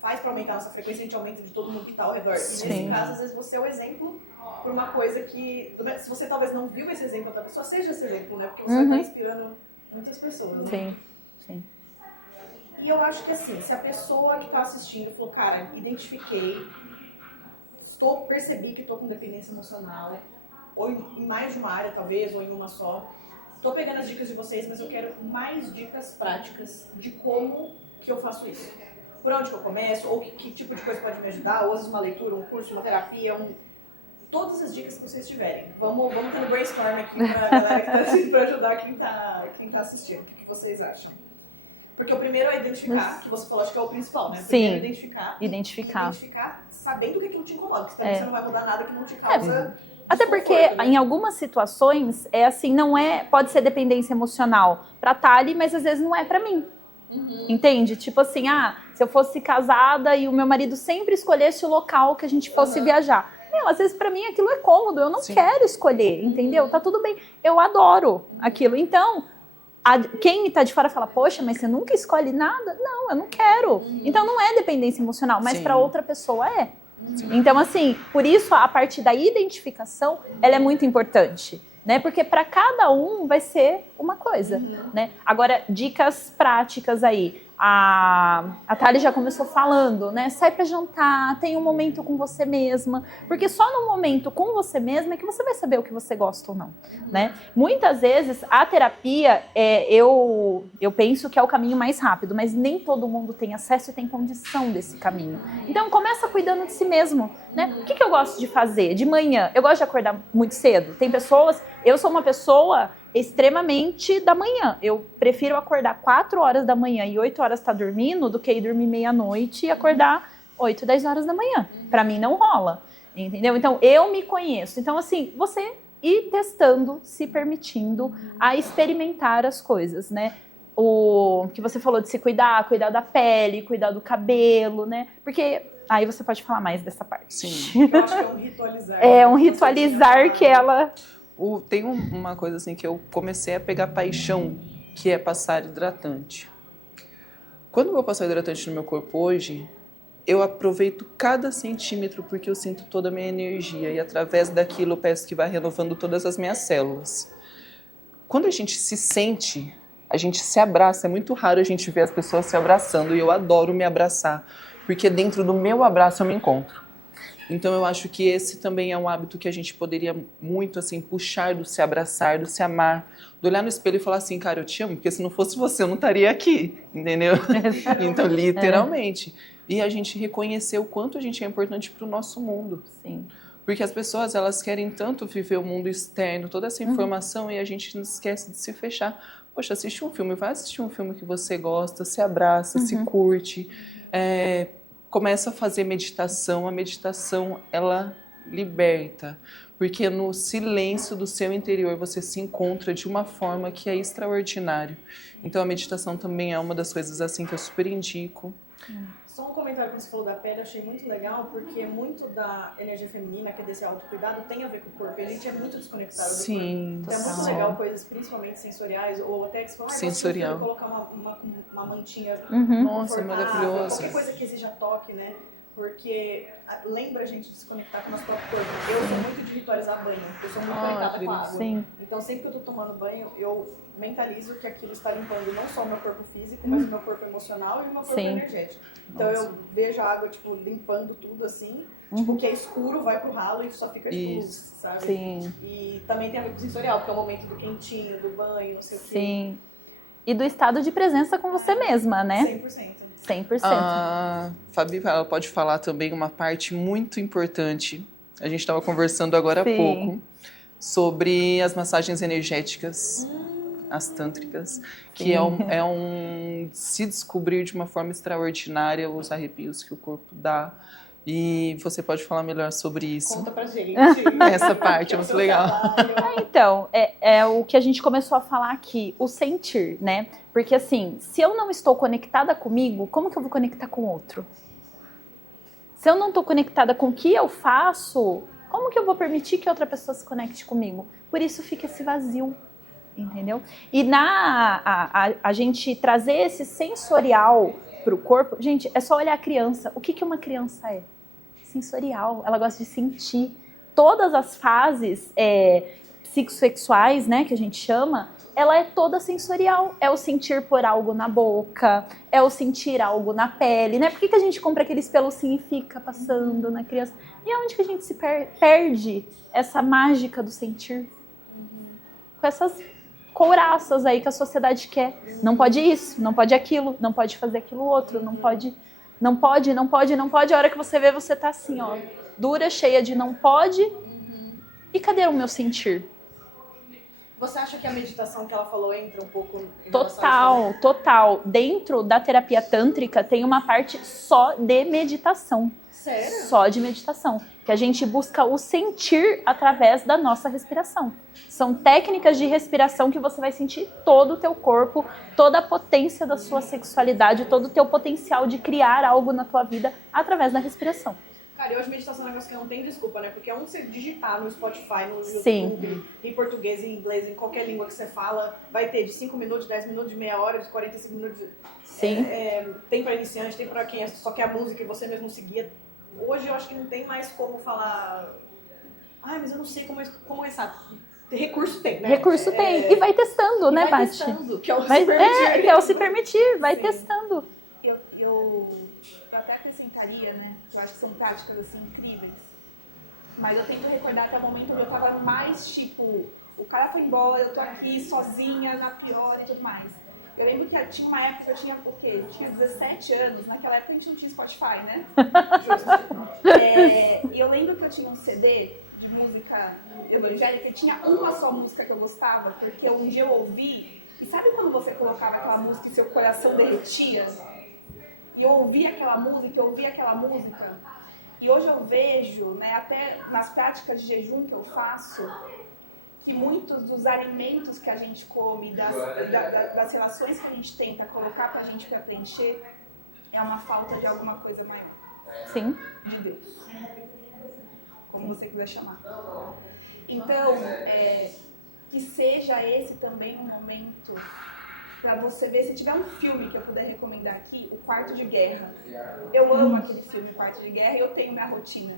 faz pra aumentar a nossa frequência, a gente aumenta de todo mundo que tá ao redor. E nesse Sim. caso, às vezes você é o exemplo por uma coisa que, se você talvez não viu esse exemplo da pessoa, seja esse exemplo, né? Porque você vai estar inspirando muitas pessoas, né? Sim, sim. E eu acho que assim, se a pessoa que tá assistindo falou, cara, identifiquei, percebi que tô com dependência emocional, ou em mais de uma área talvez, ou em uma só, tô pegando as dicas de vocês, mas eu quero mais dicas práticas de como que eu faço isso. Por onde que eu começo, ou que tipo de coisa pode me ajudar, ou às vezes uma leitura, um curso, uma terapia, todas as dicas que vocês tiverem. Vamos tendo brainstorm aqui pra galera que tá assistindo, pra ajudar quem tá assistindo. O que vocês acham? Porque o primeiro é identificar, que você falou, acho que é o principal, né? Primeiro identificar sabendo o que aquilo te incomoda, porque também você não vai mudar nada que não te causa Até porque desconforto, né? em algumas situações é assim, não é, pode ser dependência emocional pra Thali, mas às vezes não é pra mim. Entende? Tipo assim, se eu fosse casada e o meu marido sempre escolhesse o local que a gente fosse viajar. Às vezes pra mim aquilo é cômodo, eu não quero escolher, entendeu? Tá tudo bem, eu adoro aquilo. Então, quem tá de fora fala, poxa, mas você nunca escolhe nada? Não, eu não quero. Então não é dependência emocional, mas pra outra pessoa é. Então, assim, por isso a parte da identificação, ela é muito importante, né? Porque para cada um vai ser uma coisa, né? Agora, dicas práticas aí. A Thali já começou falando, né? Sai para jantar, tem um momento com você mesma, porque só no momento com você mesma é que você vai saber o que você gosta ou não, né? Muitas vezes a terapia, eu penso que é o caminho mais rápido, mas nem todo mundo tem acesso e tem condição desse caminho. Então começa cuidando de si mesmo, né? O que eu gosto de fazer? De manhã, eu gosto de acordar muito cedo. Tem pessoas, eu sou uma pessoa extremamente da manhã. Eu prefiro acordar 4 horas da manhã e 8 horas estar dormindo do que ir dormir meia-noite e acordar 8, 10 horas da manhã. Pra mim não rola, entendeu? Então eu me conheço. Então assim, você ir testando, se permitindo a experimentar as coisas, né? O que você falou de se cuidar da pele, cuidar do cabelo, né? Porque aí você pode falar mais dessa parte. Sim. Eu acho que é um ritualizar. É um ritualizar que ela... Tem uma coisa assim que eu comecei a pegar paixão, que é passar hidratante. Quando eu vou passar hidratante no meu corpo hoje, eu aproveito cada centímetro porque eu sinto toda a minha energia e através daquilo eu peço que vá renovando todas as minhas células. Quando a gente se sente, a gente se abraça. É muito raro a gente ver as pessoas se abraçando e eu adoro me abraçar, porque dentro do meu abraço eu me encontro. Então eu acho que esse também é um hábito que a gente poderia muito assim puxar do se abraçar, do se amar, do olhar no espelho e falar assim, cara, eu te amo, porque se não fosse você eu não estaria aqui, entendeu? Então, literalmente. E a gente reconhecer o quanto a gente é importante para o nosso mundo. Sim. Porque as pessoas, elas querem tanto viver o mundo externo, toda essa informação, e a gente não esquece de se fechar. Poxa, assiste um filme, vai assistir um filme que você gosta, se abraça, se curte, começa a fazer meditação. A meditação, ela liberta, porque no silêncio do seu interior você se encontra de uma forma que é extraordinária. Então a meditação também é uma das coisas assim que eu super indico. Só um comentário que você falou da pele, achei muito legal, porque muito da energia feminina, que é desse autocuidado, tem a ver com o corpo. A gente é muito desconectado do corpo. Sim, Então é muito legal coisas, principalmente sensoriais, ou até que você fala, sensorial. Colocar uma mantinha Nossa, é confortável, maravilhoso. qualquer coisa que exija toque, né? Porque lembra a gente de se conectar com o nosso próprio corpo. Eu sou muito de ritualizar banho, eu sou muito conectada com a água. Sim. Então sempre que eu tô tomando banho, eu mentalizo que aquilo está limpando não só o meu corpo físico, mas o meu corpo emocional e o meu corpo energético. Então eu vejo a água, tipo, limpando tudo assim, tipo, o que é escuro vai pro ralo e só fica de luz, sabe? Sim. E também tem a ver com o sensorial, porque é o momento do quentinho, do banho, não sei o quê. Sim. E do estado de presença com você mesma, né? 100%. 100%. A Fabi, ela pode falar também uma parte muito importante. A gente estava conversando agora há pouco sobre as massagens energéticas, as tântricas, que é um se descobrir de uma forma extraordinária os arrepios que o corpo dá. E você pode falar melhor sobre isso. Conta pra gente. Essa parte é muito legal. Então, é o que a gente começou a falar aqui, o sentir, né? Porque assim, se eu não estou conectada comigo, como que eu vou conectar com o outro? Se eu não estou conectada com o que eu faço, como que eu vou permitir que outra pessoa se conecte comigo? Por isso fica esse vazio, entendeu? E a gente trazer esse sensorial para o corpo, gente, é só olhar a criança. O que uma criança é? Sensorial, ela gosta de sentir. Todas as fases psicossexuais, né, que a gente chama, ela é toda sensorial. É o sentir por algo na boca, é o sentir algo na pele, né? Por que a gente compra aqueles pelucinhos e fica passando na criança? E aonde que a gente se perde essa mágica do sentir? Com essas couraças aí que a sociedade quer. Não pode isso, não pode aquilo, não pode fazer aquilo outro, não pode. A hora que você vê, você tá assim, ó, dura, cheia de não pode. E cadê o meu sentir? Você acha que a meditação que ela falou entra um pouco em Total. Dentro da terapia tântrica tem uma parte só de meditação. Sério? Só de meditação. Que a gente busca o sentir através da nossa respiração. São técnicas de respiração que você vai sentir todo o teu corpo, toda a potência da sua sexualidade, todo o teu potencial de criar algo na tua vida através da respiração. Cara, eu acho meditação é um negócio que não tem desculpa, né? Porque onde você digitar no Spotify, no YouTube, Sim. em português, em inglês, em qualquer língua que você fala, vai ter de 5 minutos, de 10 minutos, de meia hora, de 45 minutos. Sim. Tem pra iniciante, tem pra quem só quer a música e você mesmo seguia. Hoje eu acho que não tem mais como falar... Ai, mas eu não sei como começar. Recurso tem, né? Recurso tem. E vai testando, né, vai Paty? testando, que é o se permitir. Que é o se permitir. Vai testando. Eu até acrescentaria, né? Eu acho que são práticas assim incríveis. Mas eu tento recordar até o momento onde eu tava mais tipo, o cara foi embora, eu tô aqui sozinha, na pior e tudo mais. Eu lembro que tinha uma época que eu tinha o quê? Eu tinha 17 anos, naquela época a gente não tinha Spotify, né? E eu lembro que eu tinha um CD de música evangélica e tinha uma só música que eu gostava, porque um dia eu ouvi, e sabe quando você colocava aquela música e seu coração derretia? E eu ouvia aquela música, e hoje eu vejo, né, até nas práticas de jejum que eu faço, que muitos dos alimentos que a gente come, das relações que a gente tenta colocar pra gente pra preencher, é uma falta de alguma coisa maior. Sim. De Deus. Como você quiser chamar. Então, que seja esse também um momento pra você ver, se tiver um filme que eu puder recomendar aqui, O Quarto de Guerra. Eu amo aquele filme, O Quarto de Guerra, e eu tenho minha rotina.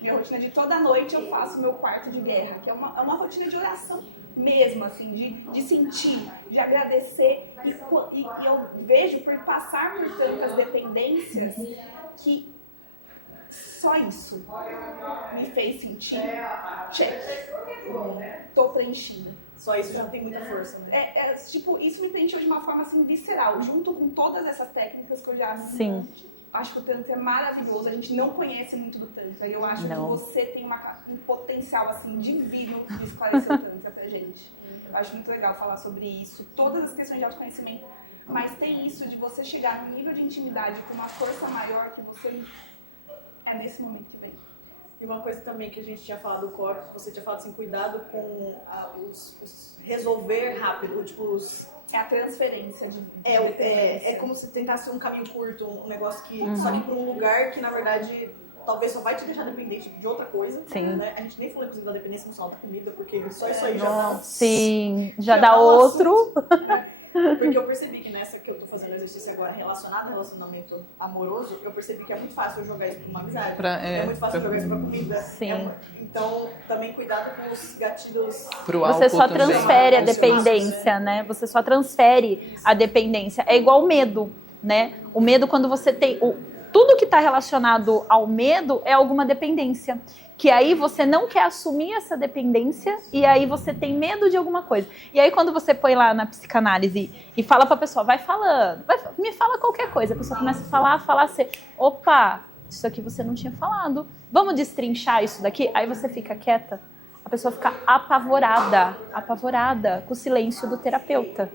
Minha rotina de toda noite eu faço meu quarto de guerra, que é uma rotina de oração mesmo, assim, de sentir, de agradecer. E eu vejo por passar por tantas dependências que só isso me fez sentir check. Tô preenchida. Só isso já tem muita força, né? Tipo, isso me preencheu de uma forma assim visceral, junto com todas essas técnicas que eu já Sim. acho que o Tantra é maravilhoso, a gente não conhece muito do Tantra. E eu acho que você tem um potencial assim, divino de esclarecer o Tantra pra gente. Eu acho muito legal falar sobre isso, todas as questões de autoconhecimento. Mas tem isso de você chegar num nível de intimidade com uma força maior que você é nesse momento que vem. E uma coisa também que a gente tinha falado do corpo, você tinha falado assim, cuidado com os resolver rápido, tipo os... É a transferência de É como se tentasse um caminho curto, um negócio que só que para um lugar que na verdade talvez só vai te deixar dependente de outra coisa. Sim. Né? A gente nem falou inclusive da dependência emocional da comida, porque só isso aí já dá. Sim, já dá outro. Porque eu percebi que nessa que eu tô fazendo exercício agora relacionado ao relacionamento amoroso, eu percebi que é muito fácil eu jogar isso pra uma amizade. É muito fácil eu jogar isso pra comida. Sim. Então, também cuidado com os gatilhos. Você só transfere a dependência, né? Você só transfere a dependência. É igual o medo, né? O medo, quando você tem... Tudo que está relacionado ao medo é alguma dependência. Que aí você não quer assumir essa dependência e aí você tem medo de alguma coisa. E aí quando você põe lá na psicanálise e fala pra pessoa, vai falando, me fala qualquer coisa. A pessoa começa a falar assim, opa, isso aqui você não tinha falado. Vamos destrinchar isso daqui? Aí você fica quieta. A pessoa fica apavorada com o silêncio do terapeuta.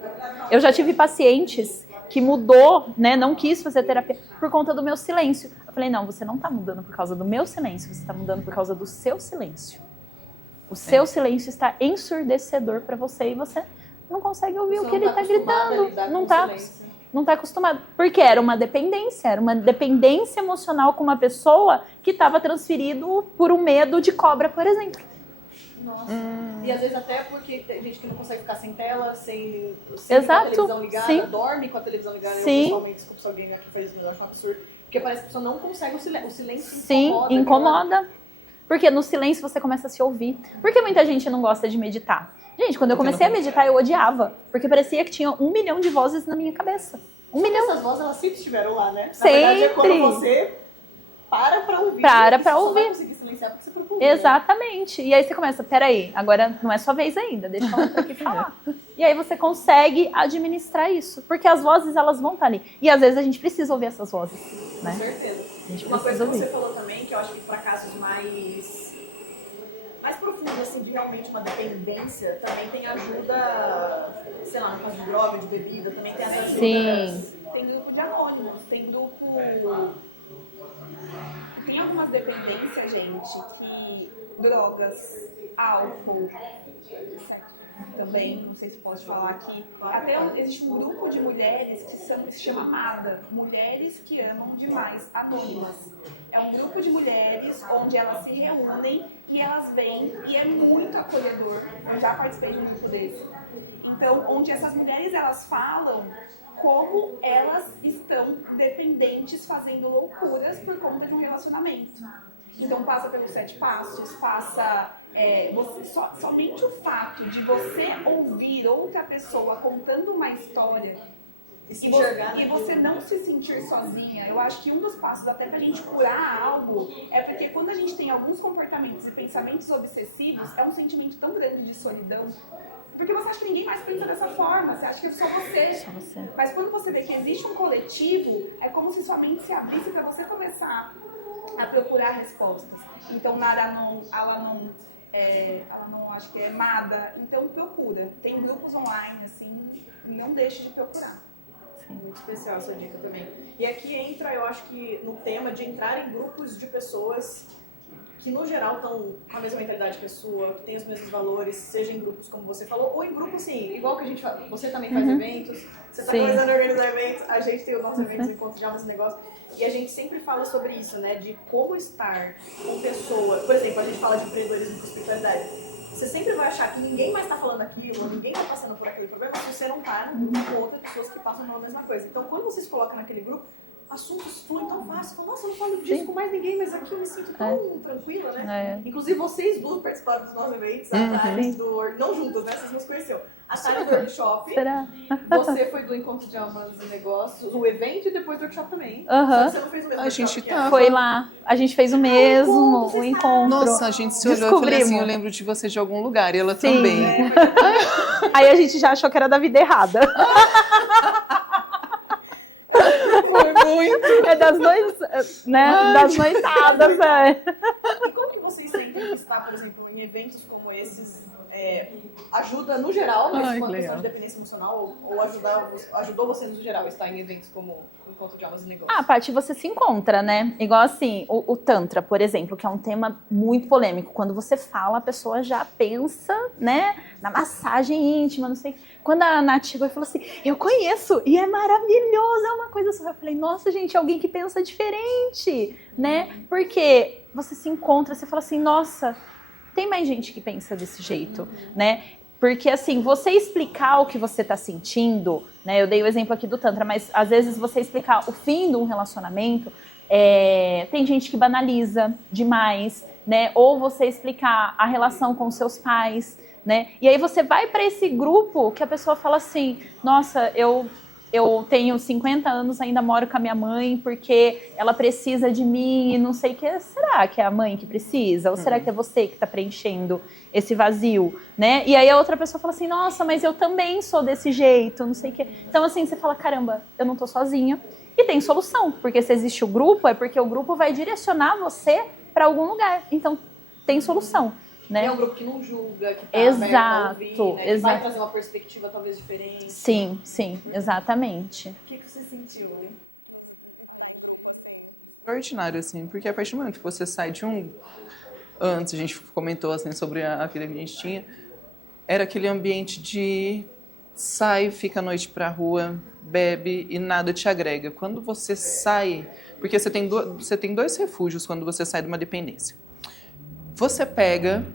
Eu já tive pacientes que mudou, né, não quis fazer terapia por conta do meu silêncio. Eu falei, não, você não está mudando por causa do meu silêncio, você está mudando por causa do seu silêncio. O seu silêncio está ensurdecedor para você e você não consegue ouvir o que ele está gritando. Não está acostumado. Porque era uma dependência emocional com uma pessoa que estava transferido por um medo de cobra, por exemplo. Nossa. E às vezes até porque tem gente que não consegue ficar sem tela, sem Exato. Com a televisão ligada, Sim. dorme com a televisão ligada. Sim. Eu pessoalmente desculpa se alguém aqui faz isso, eu acho um absurdo. Porque parece que a pessoa não consegue o silêncio. Sim, incomoda. Porque no silêncio você começa a se ouvir. Por que muita gente não gosta de meditar? Gente, quando eu comecei a meditar, eu odiava. Porque parecia que tinha 1 milhão de vozes na minha cabeça. 1 milhão. Essas vozes, elas sempre estiveram lá, né? Sempre. Na verdade, é quando você para ouvir. Para Você ouvir. vai conseguir silenciar porque você procura. Exatamente. E aí você começa, peraí, agora não é sua vez ainda, deixa eu outra aqui falar. E aí você consegue administrar isso. Porque as vozes, elas vão estar ali. E às vezes a gente precisa ouvir essas vozes. Né? Com certeza. A gente Uma coisa precisa que ouvir. você falou também, que eu acho que para casos mais profundos, assim, de realmente uma dependência, também tem ajuda, sei lá, no caso de droga, de bebida, também tem essa ajuda. Sim. Tem grupo de anônimos, tem grupo... Tem algumas dependências, gente, que drogas, álcool, também, não sei se posso falar aqui. Até existe um grupo de mulheres que se chama ADA, Mulheres que Amam Demais, Anônimas. É um grupo de mulheres onde elas se reúnem e elas vêm, e é muito acolhedor. Eu já participei de um grupo desse. Então, onde essas mulheres, elas falam como elas estão dependentes, fazendo loucuras por conta de um relacionamento. Então passa pelos 7 passos, passa somente o fato de você ouvir outra pessoa contando uma história e você não se sentir sozinha. Eu acho que um dos passos até pra gente curar algo é porque quando a gente tem alguns comportamentos e pensamentos obsessivos, é um sentimento tão grande de solidão. Porque você acha que ninguém mais pensa dessa forma, você acha que é só você. Mas quando você vê que existe um coletivo, é como se sua mente se abrisse para você começar a procurar respostas. Então, ela não acho que é amada, então procura. Tem grupos online, assim, não deixe de procurar. Muito especial essa dica também. E aqui entra, eu acho que no tema de entrar em grupos de pessoas que no geral estão com a mesma mentalidade que a sua, que têm os mesmos valores, seja em grupos como você falou, ou em grupos, sim, igual que a gente faz. Você também faz eventos, você está começando a organizar eventos, a gente tem os nossos eventos, encontros de almas e negócios, e a gente sempre fala sobre isso, né, de como estar com pessoas, por exemplo, a gente fala de empreendedorismo com espiritualidade. você sempre vai achar que ninguém mais está falando aquilo, ninguém está passando por aquele problema, mas você não está no grupo com outras pessoas que passam pela mesma coisa. Então, quando você se coloca naquele grupo, assuntos fluem tão fácil. Você fala, nossa, eu não falo disso com mais ninguém, mas aqui eu me sinto tão tranquila, né? Inclusive, vocês duas participaram dos nossos eventos, a Thalia não juntas, né? Vocês nos conheceram. A Thalia do workshop, você foi do Encontro de Almas e Negócios, o evento e depois do workshop também. Só que você não fez o mesmo workshop, Foi lá, a gente fez o mesmo, o encontro. Nossa, a gente se olhou e falei assim, eu lembro de você de algum lugar, e ela também. Aí a gente já achou que era da vida errada. Foi muito. É das noites, né? Das noitadas, E como que vocês sentem estar, por exemplo, em eventos como esses? Ajuda no geral, mas com a questão de dependência emocional, ou ajudou você no geral estar em eventos como o Encontro de Almas e Negócios? A parte você se encontra, né? Igual assim, o Tantra, por exemplo, que é um tema muito polêmico. Quando você fala, a pessoa já pensa, né, na massagem íntima, não sei. Quando a Nath chegou e falou assim, eu conheço, e é maravilhoso, é uma coisa só. Eu falei, nossa, gente, alguém que pensa diferente, né? Porque você se encontra, você fala assim, nossa, tem mais gente que pensa desse jeito, né? Porque, assim, você explicar o que você tá sentindo, né? Eu dei o exemplo aqui do Tantra, mas às vezes você explicar o fim de um relacionamento, tem gente que banaliza demais, né? Ou você explicar a relação com seus pais, né? E aí você vai para esse grupo que a pessoa fala assim, nossa, eu tenho 50 anos, ainda moro com a minha mãe porque ela precisa de mim e não sei o que. Será que é a mãe que precisa? Ou será que é você que está preenchendo esse vazio, né? E aí a outra pessoa fala assim, nossa, mas eu também sou desse jeito, não sei o que. Então assim, você fala, caramba, eu não tô sozinha. E tem solução, porque se existe o grupo, é porque o grupo vai direcionar você para algum lugar. Então tem solução. Né? É um grupo que não julga, que tá aberto a ouvir, né? Que vai trazer uma perspectiva talvez diferente. Sim, exatamente. O que você sentiu, né? Extraordinário, assim, porque a partir do momento que você sai de um... Antes a gente comentou assim, sobre a vida que a gente tinha, era aquele ambiente de sai, fica a noite pra rua, bebe e nada te agrega. Quando você sai... Porque você tem dois refúgios quando você sai de uma dependência. Você pega...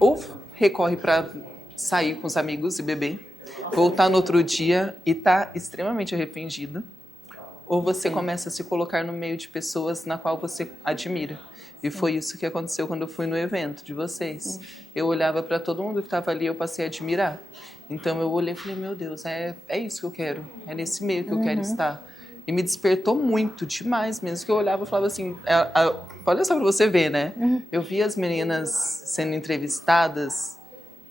ou recorre para sair com os amigos e beber, voltar no outro dia e tá extremamente arrependida, ou você começa a se colocar no meio de pessoas na qual você admira. E foi isso que aconteceu quando eu fui no evento de vocês. Eu olhava para todo mundo que estava ali, eu passei a admirar. Então eu olhei e falei, meu Deus, é isso que eu quero, é nesse meio que eu quero estar. E me despertou muito, demais mesmo, que eu olhava e falava assim, olha só pra você ver, né? Eu vi as meninas sendo entrevistadas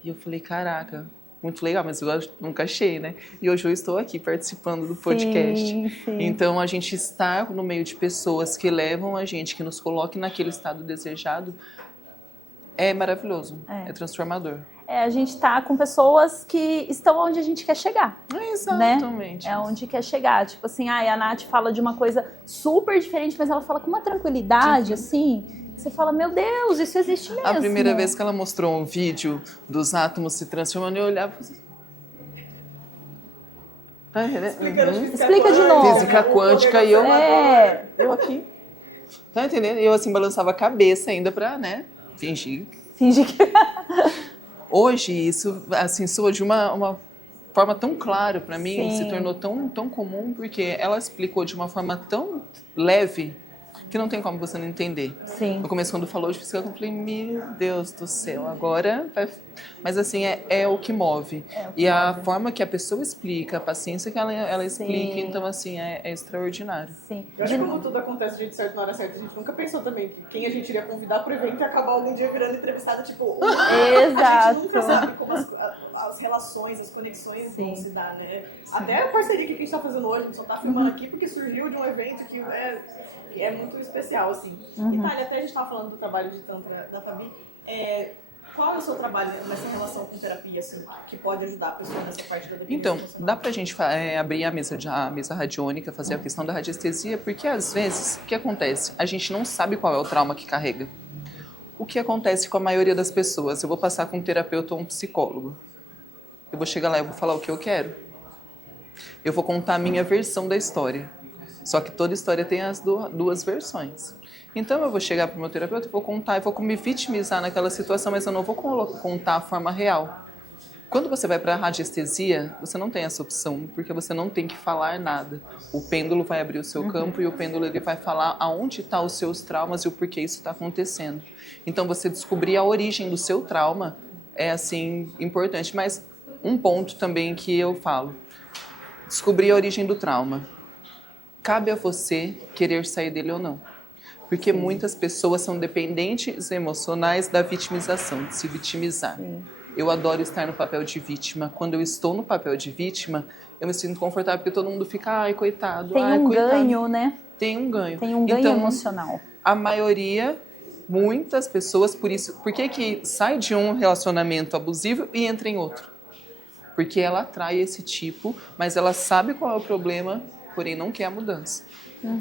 e eu falei, caraca, muito legal, mas eu nunca achei, né? E hoje eu estou aqui participando do podcast. Sim. Então, a gente estar no meio de pessoas que levam a gente, que nos coloquem naquele estado desejado, é maravilhoso, é transformador. A gente tá com pessoas que estão onde a gente quer chegar. Exatamente. Né? É onde quer chegar. Tipo assim, a Nath fala de uma coisa super diferente, mas ela fala com uma tranquilidade, assim. Você fala, meu Deus, isso existe mesmo. A primeira vez que ela mostrou um vídeo dos átomos se transformando, eu olhava e falei... Tá entendendo? Explica de novo. Física quântica e eu aqui. Tá entendendo? E eu assim balançava a cabeça ainda pra, né, fingir que... Hoje, isso assim, soa de uma forma tão clara para mim, se tornou tão comum, porque ela explicou de uma forma tão leve que não tem como você não entender. Sim. No começo, quando falou de física, eu falei, meu Deus do céu, agora... Mas assim, é o que move. E a forma que a pessoa explica, a paciência que ela explica, então assim, é extraordinário. Sim. Eu acho que como tudo acontece de jeito certo na hora certa, a gente nunca pensou também que quem a gente iria convidar pro evento e acabar algum dia virando entrevistado, tipo... Exato. A gente nunca sabe como as relações, as conexões vão se dar, né? Até a parceria que a gente tá fazendo hoje, a gente só tá filmando aqui porque surgiu de um evento que é muito especial, assim. E Thalia, até a gente tava falando do trabalho de Tantra da Fabi, qual é o seu trabalho nessa relação com terapia, assim, que pode ajudar a pessoa nessa parte da dependência? Então, dá pra gente abrir a mesa radiônica, fazer a questão da radiestesia, porque às vezes, o que acontece? A gente não sabe qual é o trauma que carrega. O que acontece com a maioria das pessoas? Eu vou passar com um terapeuta ou um psicólogo. Eu vou chegar lá e vou falar o que eu quero. Eu vou contar a minha versão da história. Só que toda história tem as duas versões. Então eu vou chegar para o meu terapeuta e vou contar, e vou me vitimizar naquela situação, mas eu não vou contar a forma real. Quando você vai para a radiestesia, você não tem essa opção, porque você não tem que falar nada. O pêndulo vai abrir o seu campo e o pêndulo ele vai falar aonde estão os seus traumas e o porquê isso está acontecendo. Então você descobrir a origem do seu trauma é assim importante. Mas um ponto também que eu falo, descobrir a origem do trauma. Cabe a você querer sair dele ou não. Porque muitas pessoas são dependentes emocionais da vitimização, de se vitimizar. Sim. Eu adoro estar no papel de vítima. Quando eu estou no papel de vítima, eu me sinto confortável porque todo mundo fica, ai, coitado. Tem um coitado. ganho, né? Tem um ganho. Tem um ganho então, emocional. A maioria, muitas pessoas, por que sai de um relacionamento abusivo e entra em outro? Porque ela atrai esse tipo, mas ela sabe qual é o problema, porém não quer a mudança.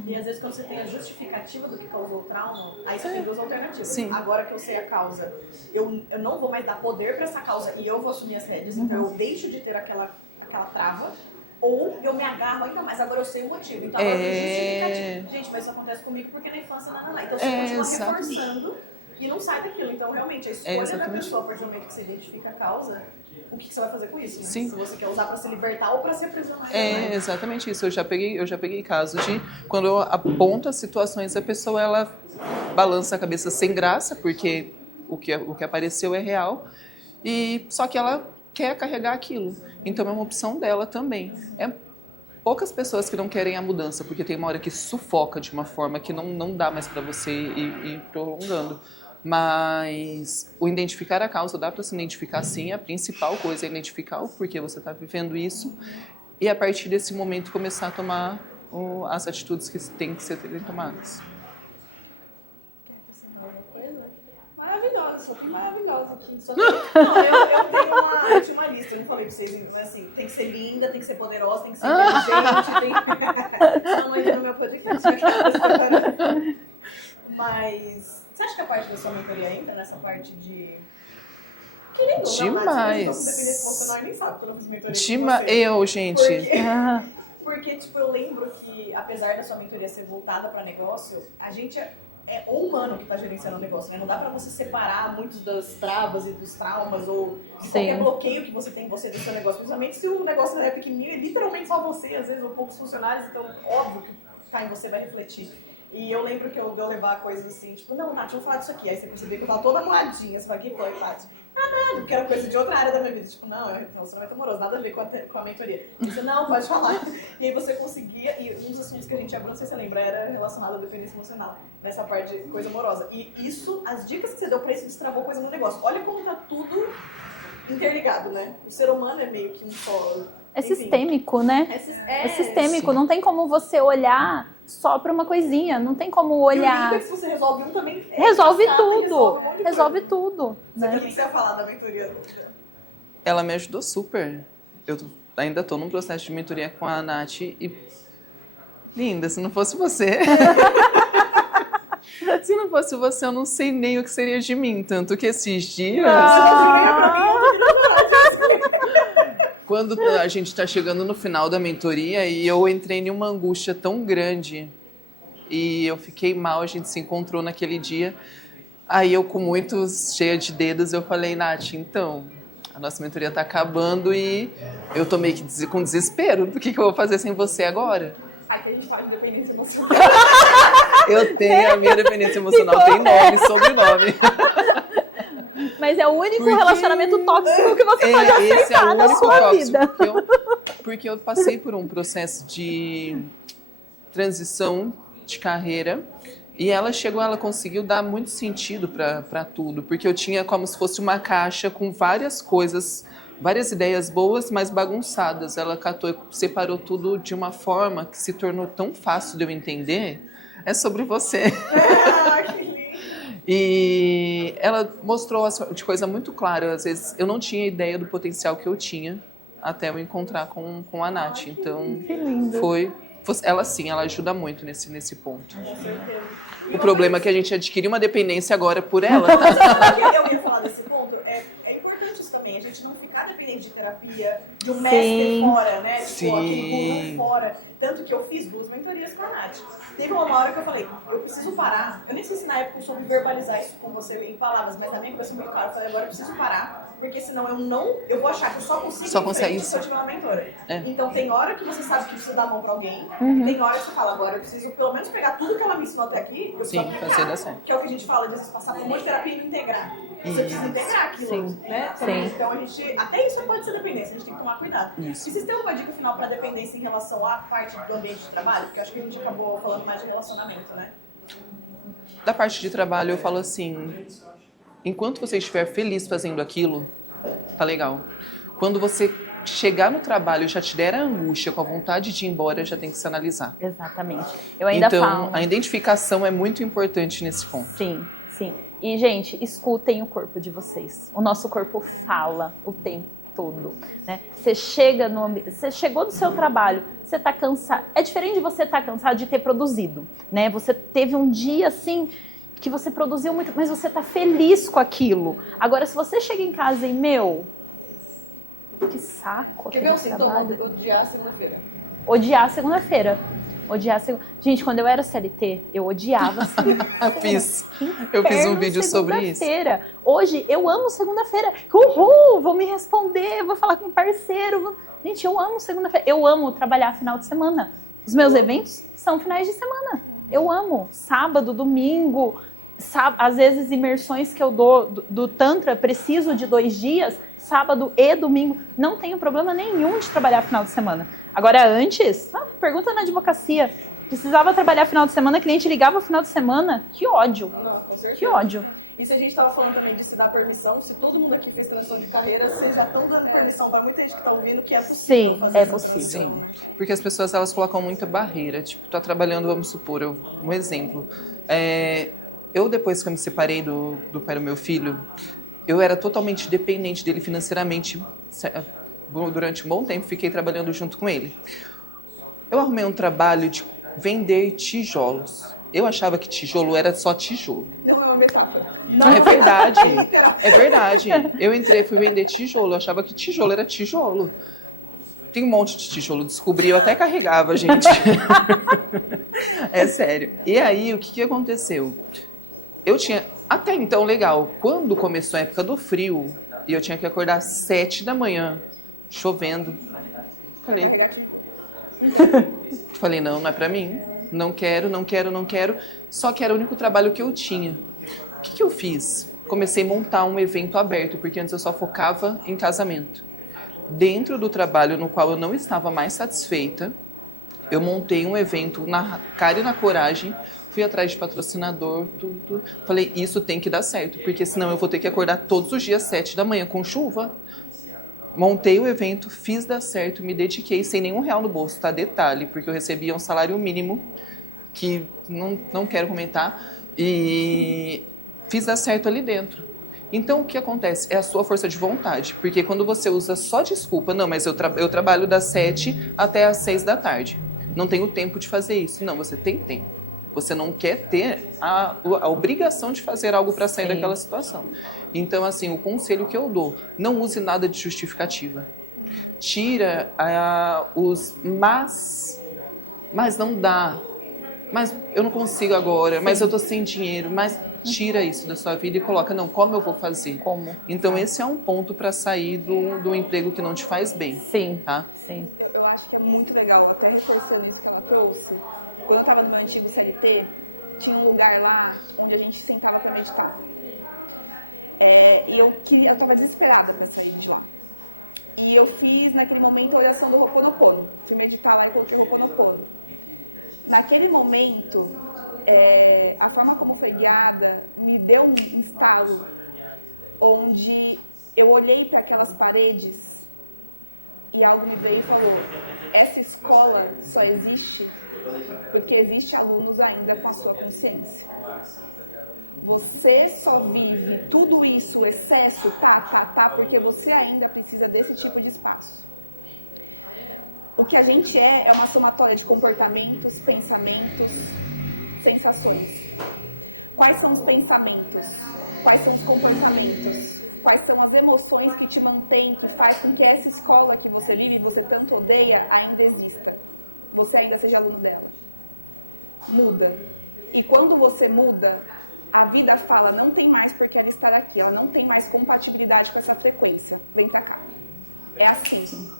E às vezes quando você tem a justificativa do que causou o trauma, aí você tem duas alternativas. Sim. Agora que eu sei a causa, eu não vou mais dar poder para essa causa e eu vou assumir as rédeas, então eu deixo de ter aquela trava, ou eu me agarro ainda mais, agora eu sei o motivo. Então agora eu justificativo. Gente, mas isso acontece comigo porque na infância não é. Então você continua reforçando e não sai daquilo. Então realmente a escolha da pessoa, a partir do momento que você identifica a causa, o que você vai fazer com isso? Né? Sim. Se você quer usar para se libertar ou para se aprisionar. É exatamente isso. Eu já peguei caso de quando eu aponto as situações, a pessoa ela balança a cabeça sem graça, porque o que apareceu é real, e só que ela quer carregar aquilo. Então é uma opção dela também. É poucas pessoas que não querem a mudança, porque tem uma hora que sufoca de uma forma que não dá mais para você ir prolongando. Mas o identificar a causa, dá para se identificar sim, a principal coisa é identificar o porquê você está vivendo isso e a partir desse momento começar a tomar as atitudes que têm que ser tomadas. Maravilhosa, maravilhosa. Não, eu tinha uma lista, eu não falei pra vocês, assim, tem que ser linda, tem que ser poderosa, tem que ser inteligente, Não, mas no meu podcast, mas... Você acha que a parte da sua mentoria entra nessa parte de... Eu, gente. Porque, tipo, eu lembro que, apesar da sua mentoria ser voltada para negócio, a gente é o humano que está gerenciando o negócio, né? Não dá para você separar muitos das travas e dos traumas ou qualquer bloqueio que você tem do seu negócio. Principalmente se o negócio é pequenininho, é literalmente só você, às vezes, ou poucos funcionários, então, óbvio que tá em você vai refletir. E eu lembro que eu levar coisas assim, tipo, não, Nath, vamos falar disso aqui. Aí você percebia que eu tava toda moadinha. Você fala, que foi, Nath? Nada, porque era coisa de outra área da minha vida. Tipo, não, então você não é tão amoroso, nada a ver com a mentoria. Você, não, pode falar. E aí você conseguia, e um dos assuntos que a gente abriu, não sei se você lembra, era relacionado à dependência emocional, nessa parte de coisa amorosa. E isso, as dicas que você deu pra isso, destravou coisa no negócio. Olha como tá tudo interligado, né? O ser humano é meio que um só... É sistêmico, né? É sistêmico, sim. Não tem como você olhar só para uma coisinha, não tem como olhar... E o se você resolve um também... Resolve tudo, resolve tudo. Né? O que você ia falar da mentoria? Ela me ajudou super. Eu ainda estou num processo de mentoria com a Nath e... Linda, se não fosse você... Se não fosse você, eu não sei nem o que seria de mim, tanto que esses dias... Quando a gente está chegando no final da mentoria e eu entrei em uma angústia tão grande e eu fiquei mal, a gente se encontrou naquele dia, aí eu com muitos, cheia de dedos, eu falei, Nath, então, a nossa mentoria está acabando e eu tô meio que com desespero, o que eu vou fazer sem você agora? Aqui a gente fala de dependência emocional. Eu tenho, a minha dependência emocional tem nome, sobrenome. Mas é o único relacionamento tóxico que você pode aceitar na sua vida. Porque eu passei por um processo de transição de carreira e ela conseguiu dar muito sentido para tudo, porque eu tinha como se fosse uma caixa com várias coisas, várias ideias boas, mas bagunçadas. Ela separou tudo de uma forma que se tornou tão fácil de eu entender. É sobre você. E ela mostrou de coisa muito clara. Às vezes eu não tinha ideia do potencial que eu tinha até eu encontrar com a Nath. Então ela sim, ela ajuda muito nesse ponto. O problema é que a gente adquire uma dependência agora por ela. Tá? Eu ia falar desse ponto. É importante isso também. A gente não ficar dependente de terapia, de um mestre fora, né? Tipo, aquele curso fora. Tanto que eu fiz 2 mentorias com a Nath. Teve uma hora que eu falei, eu preciso parar. Eu nem sei se na época eu soube verbalizar isso com você em palavras, mas na minha cabeça muito claro. Eu falei, agora eu preciso parar, porque senão eu vou achar que eu só consigo ir se eu tiver uma mentora. Então tem hora que você sabe que precisa dar mão pra alguém, tem hora que você fala, agora eu preciso pelo menos pegar tudo que ela me ensinou até aqui, fazer dar certo. que é o que a gente fala, de passar por um monte de terapia e não integrar. Você precisa integrar aquilo, né? Então a gente, até isso pode ser dependência, a gente tem que tomar cuidado. E vocês têm uma dica final pra dependência em relação à parte do ambiente de trabalho? Porque eu acho que a gente acabou falando mais de relacionamento, né? Da parte de trabalho, eu falo assim, enquanto você estiver feliz fazendo aquilo, tá legal. Quando você chegar no trabalho e já te der a angústia com a vontade de ir embora, já tem que se analisar. Exatamente. Eu ainda então, a identificação é muito importante nesse ponto. Sim, sim. E, gente, escutem o corpo de vocês. O nosso corpo fala o tempo todo, né? Você chegou do seu trabalho, você tá cansado. É diferente de você estar cansado de ter produzido, né? Você teve um dia, assim, que você produziu muito, mas você tá feliz com aquilo. Agora, se você chega em casa e, que saco. Quer ver um sintoma? Odiar a segunda-feira. Odiar a segunda-feira. Gente, quando eu era CLT, eu odiava segunda-feira. Eu fiz um vídeo sobre isso. Hoje, eu amo segunda-feira. Uhul, vou me responder, vou falar com um parceiro. Gente, eu amo segunda-feira. Eu amo trabalhar final de semana. Os meus eventos são finais de semana. Eu amo. Sábado, domingo, às vezes imersões que eu dou do Tantra, preciso de 2 dias, sábado e domingo. Não tenho problema nenhum de trabalhar final de semana. Agora, antes, pergunta na advocacia. Precisava trabalhar final de semana, cliente ligava final de semana. Que ódio. Que ódio. E se a gente estava falando também de se dar permissão, se todo mundo aqui fez transição de carreira, vocês já estão dando permissão para muita gente que está ouvindo que é possível. Sim, fazer é possível. Sim, porque as pessoas elas colocam muita barreira. Tipo, tá trabalhando, vamos supor, um exemplo. Eu, depois que eu me separei do pai do meu filho, eu era totalmente dependente dele financeiramente. Durante um bom tempo, fiquei trabalhando junto com ele. Eu arrumei um trabalho de vender tijolos. Eu achava que tijolo era só tijolo. Não é uma metáfora. Não, é verdade. É verdade. Eu entrei e fui vender tijolo. Eu achava que tijolo era tijolo. Tem um monte de tijolo. Descobri, eu até carregava, gente. É sério. E aí, o que aconteceu? Eu tinha... Até então, legal. Quando começou a época do frio, e eu tinha que acordar às 7 da manhã, chovendo. Falei, não é pra mim. Não quero. Só que era o único trabalho que eu tinha. O que eu fiz? Comecei a montar um evento aberto, porque antes eu só focava em casamento. Dentro do trabalho no qual eu não estava mais satisfeita, eu montei um evento na cara e na coragem, fui atrás de patrocinador, tudo. Falei, isso tem que dar certo, porque senão eu vou ter que acordar todos os dias 7 da manhã com chuva. Montei o evento, fiz dar certo, me dediquei sem nenhum real no bolso, tá? Detalhe, porque eu recebia um salário mínimo, que não quero comentar, e fiz dar certo ali dentro. Então, o que acontece? É a sua força de vontade, porque quando você usa só desculpa, não, mas eu trabalho das 7 até as 6 da tarde, não tenho tempo de fazer isso. Não, você tem tempo. Você não quer ter a obrigação de fazer algo para sair daquela situação. Então, assim, o conselho que eu dou, não use nada de justificativa. Tira os mas não dá, mas eu não consigo agora, mas eu tô sem dinheiro, mas tira isso da sua vida e coloca, não, como eu vou fazer? Como? Então, esse é um ponto para sair do emprego que não te faz bem. Sim, tá? sim. Eu acho que é muito legal, até reforçando isso que eu trouxe. Quando eu estava no meu antigo CLT, tinha um lugar lá onde a gente sentava para meditar. E eu estava desesperada nesse ambiente lá. E eu fiz, naquele momento, a oração do Ho'oponopono. De meditar lá e curtir o Ho'oponopono. Naquele momento, a forma como foi guiada me deu um estalo onde eu olhei para aquelas paredes e algo me veio e falou, essa escola só existe porque existe alunos ainda com a sua consciência. Você só vive tudo isso, o excesso, porque você ainda precisa desse tipo de espaço. O que a gente é uma somatória de comportamentos, pensamentos, sensações. Quais são os pensamentos? Quais são os comportamentos? Quais são as emoções que te mantêm, que faz com que essa escola que você vive, você tanto odeia, ainda exista? você ainda seja luz dela. Muda. E quando você muda, a vida fala, não tem mais porque ela estar aqui, ela não tem mais compatibilidade com essa frequência. Vem pra cá. É assim.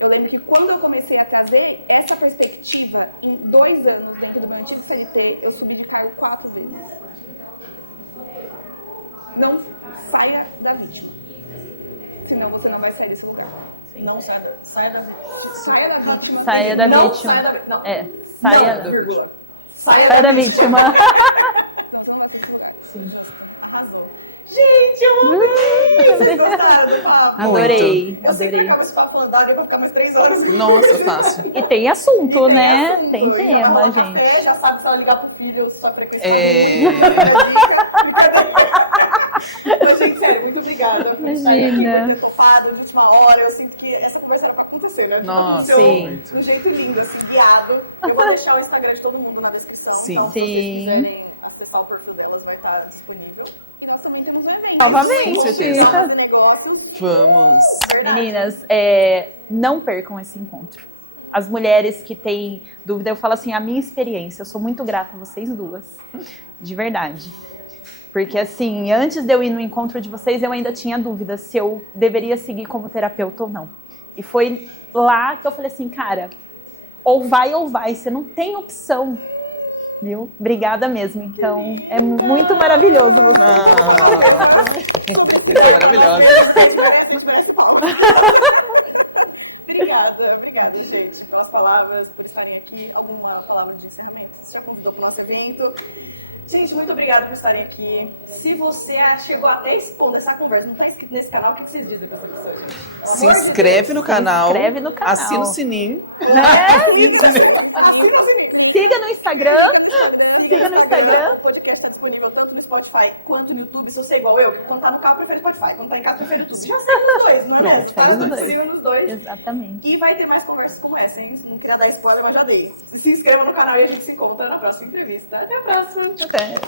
Eu lembro que quando eu comecei a trazer essa perspectiva, em 2 anos, que eu antigo CLT, eu subi de cargo 4 vezes. Não saia da vítima. Senão você não vai sair desse lugar. Não saia da vítima. Saia da Não vítima. saia da vítima. Não. É, saia, Não, vírgula. Saia saia da da vítima. Sim. Gente, eu amei! Vocês gostaram do papo? Adorei, Eu sei que adorei. acaba esse papo andado, eu vou ficar mais 3 horas. Nossa, fácil. E tem assunto, né? assunto, Tem já tema, vai gente. café, já sabe se ela ligar pro filho, só frequentar. Mas, gente, sério, muito obrigada por estar aqui, Imagina. por ter topado, na última hora. Eu sinto que essa conversa era pra acontecer, né? Nossa, Aconteceu sim. de um jeito lindo, assim, viado. Eu vou deixar o Instagram de todo mundo na descrição. Sim. Então, se Sim. vocês quiserem acessar o perfil delas, vai estar disponível. E nós também temos um evento. Novamente. Com certeza. Fazer negócio. Vamos. Verdade. Meninas, não percam esse encontro. As mulheres que têm dúvida, eu falo assim, a minha experiência, eu sou muito grata a vocês duas, de verdade. Porque assim, antes de eu ir no encontro de vocês, eu ainda tinha dúvida se eu deveria seguir como terapeuta ou não. E foi lá que eu falei assim, cara, ou vai, você não tem opção, viu? Obrigada mesmo. Então, é muito maravilhoso você. Você é maravilhosa. Obrigada, gente, pelas palavras, por estarem aqui. Alguma palavra de encerramento? Você já convidou para o nosso evento. Gente, muito obrigada por estarem aqui. Se você chegou até esse ponto dessa conversa, não está inscrito nesse canal, o que vocês dizem para essa pessoa? Se inscreve no canal. inscreve no canal. Assina o sininho. Assina o sininho. Siga no Instagram. Siga no Instagram. O podcast está disponível tanto no Spotify quanto no YouTube. Se você é igual eu, quando tá no carro, prefere Spotify. Quando tá em casa, prefere YouTube. Já segue nos dois, não é Pronto, mesmo? Tá nos dois. disponível nos dois. Exatamente. E vai ter mais conversas como essa, hein? Se não queria dar spoiler, mas já dei. Se inscreva no canal e a gente se encontra na próxima entrevista. Até a próxima. Até.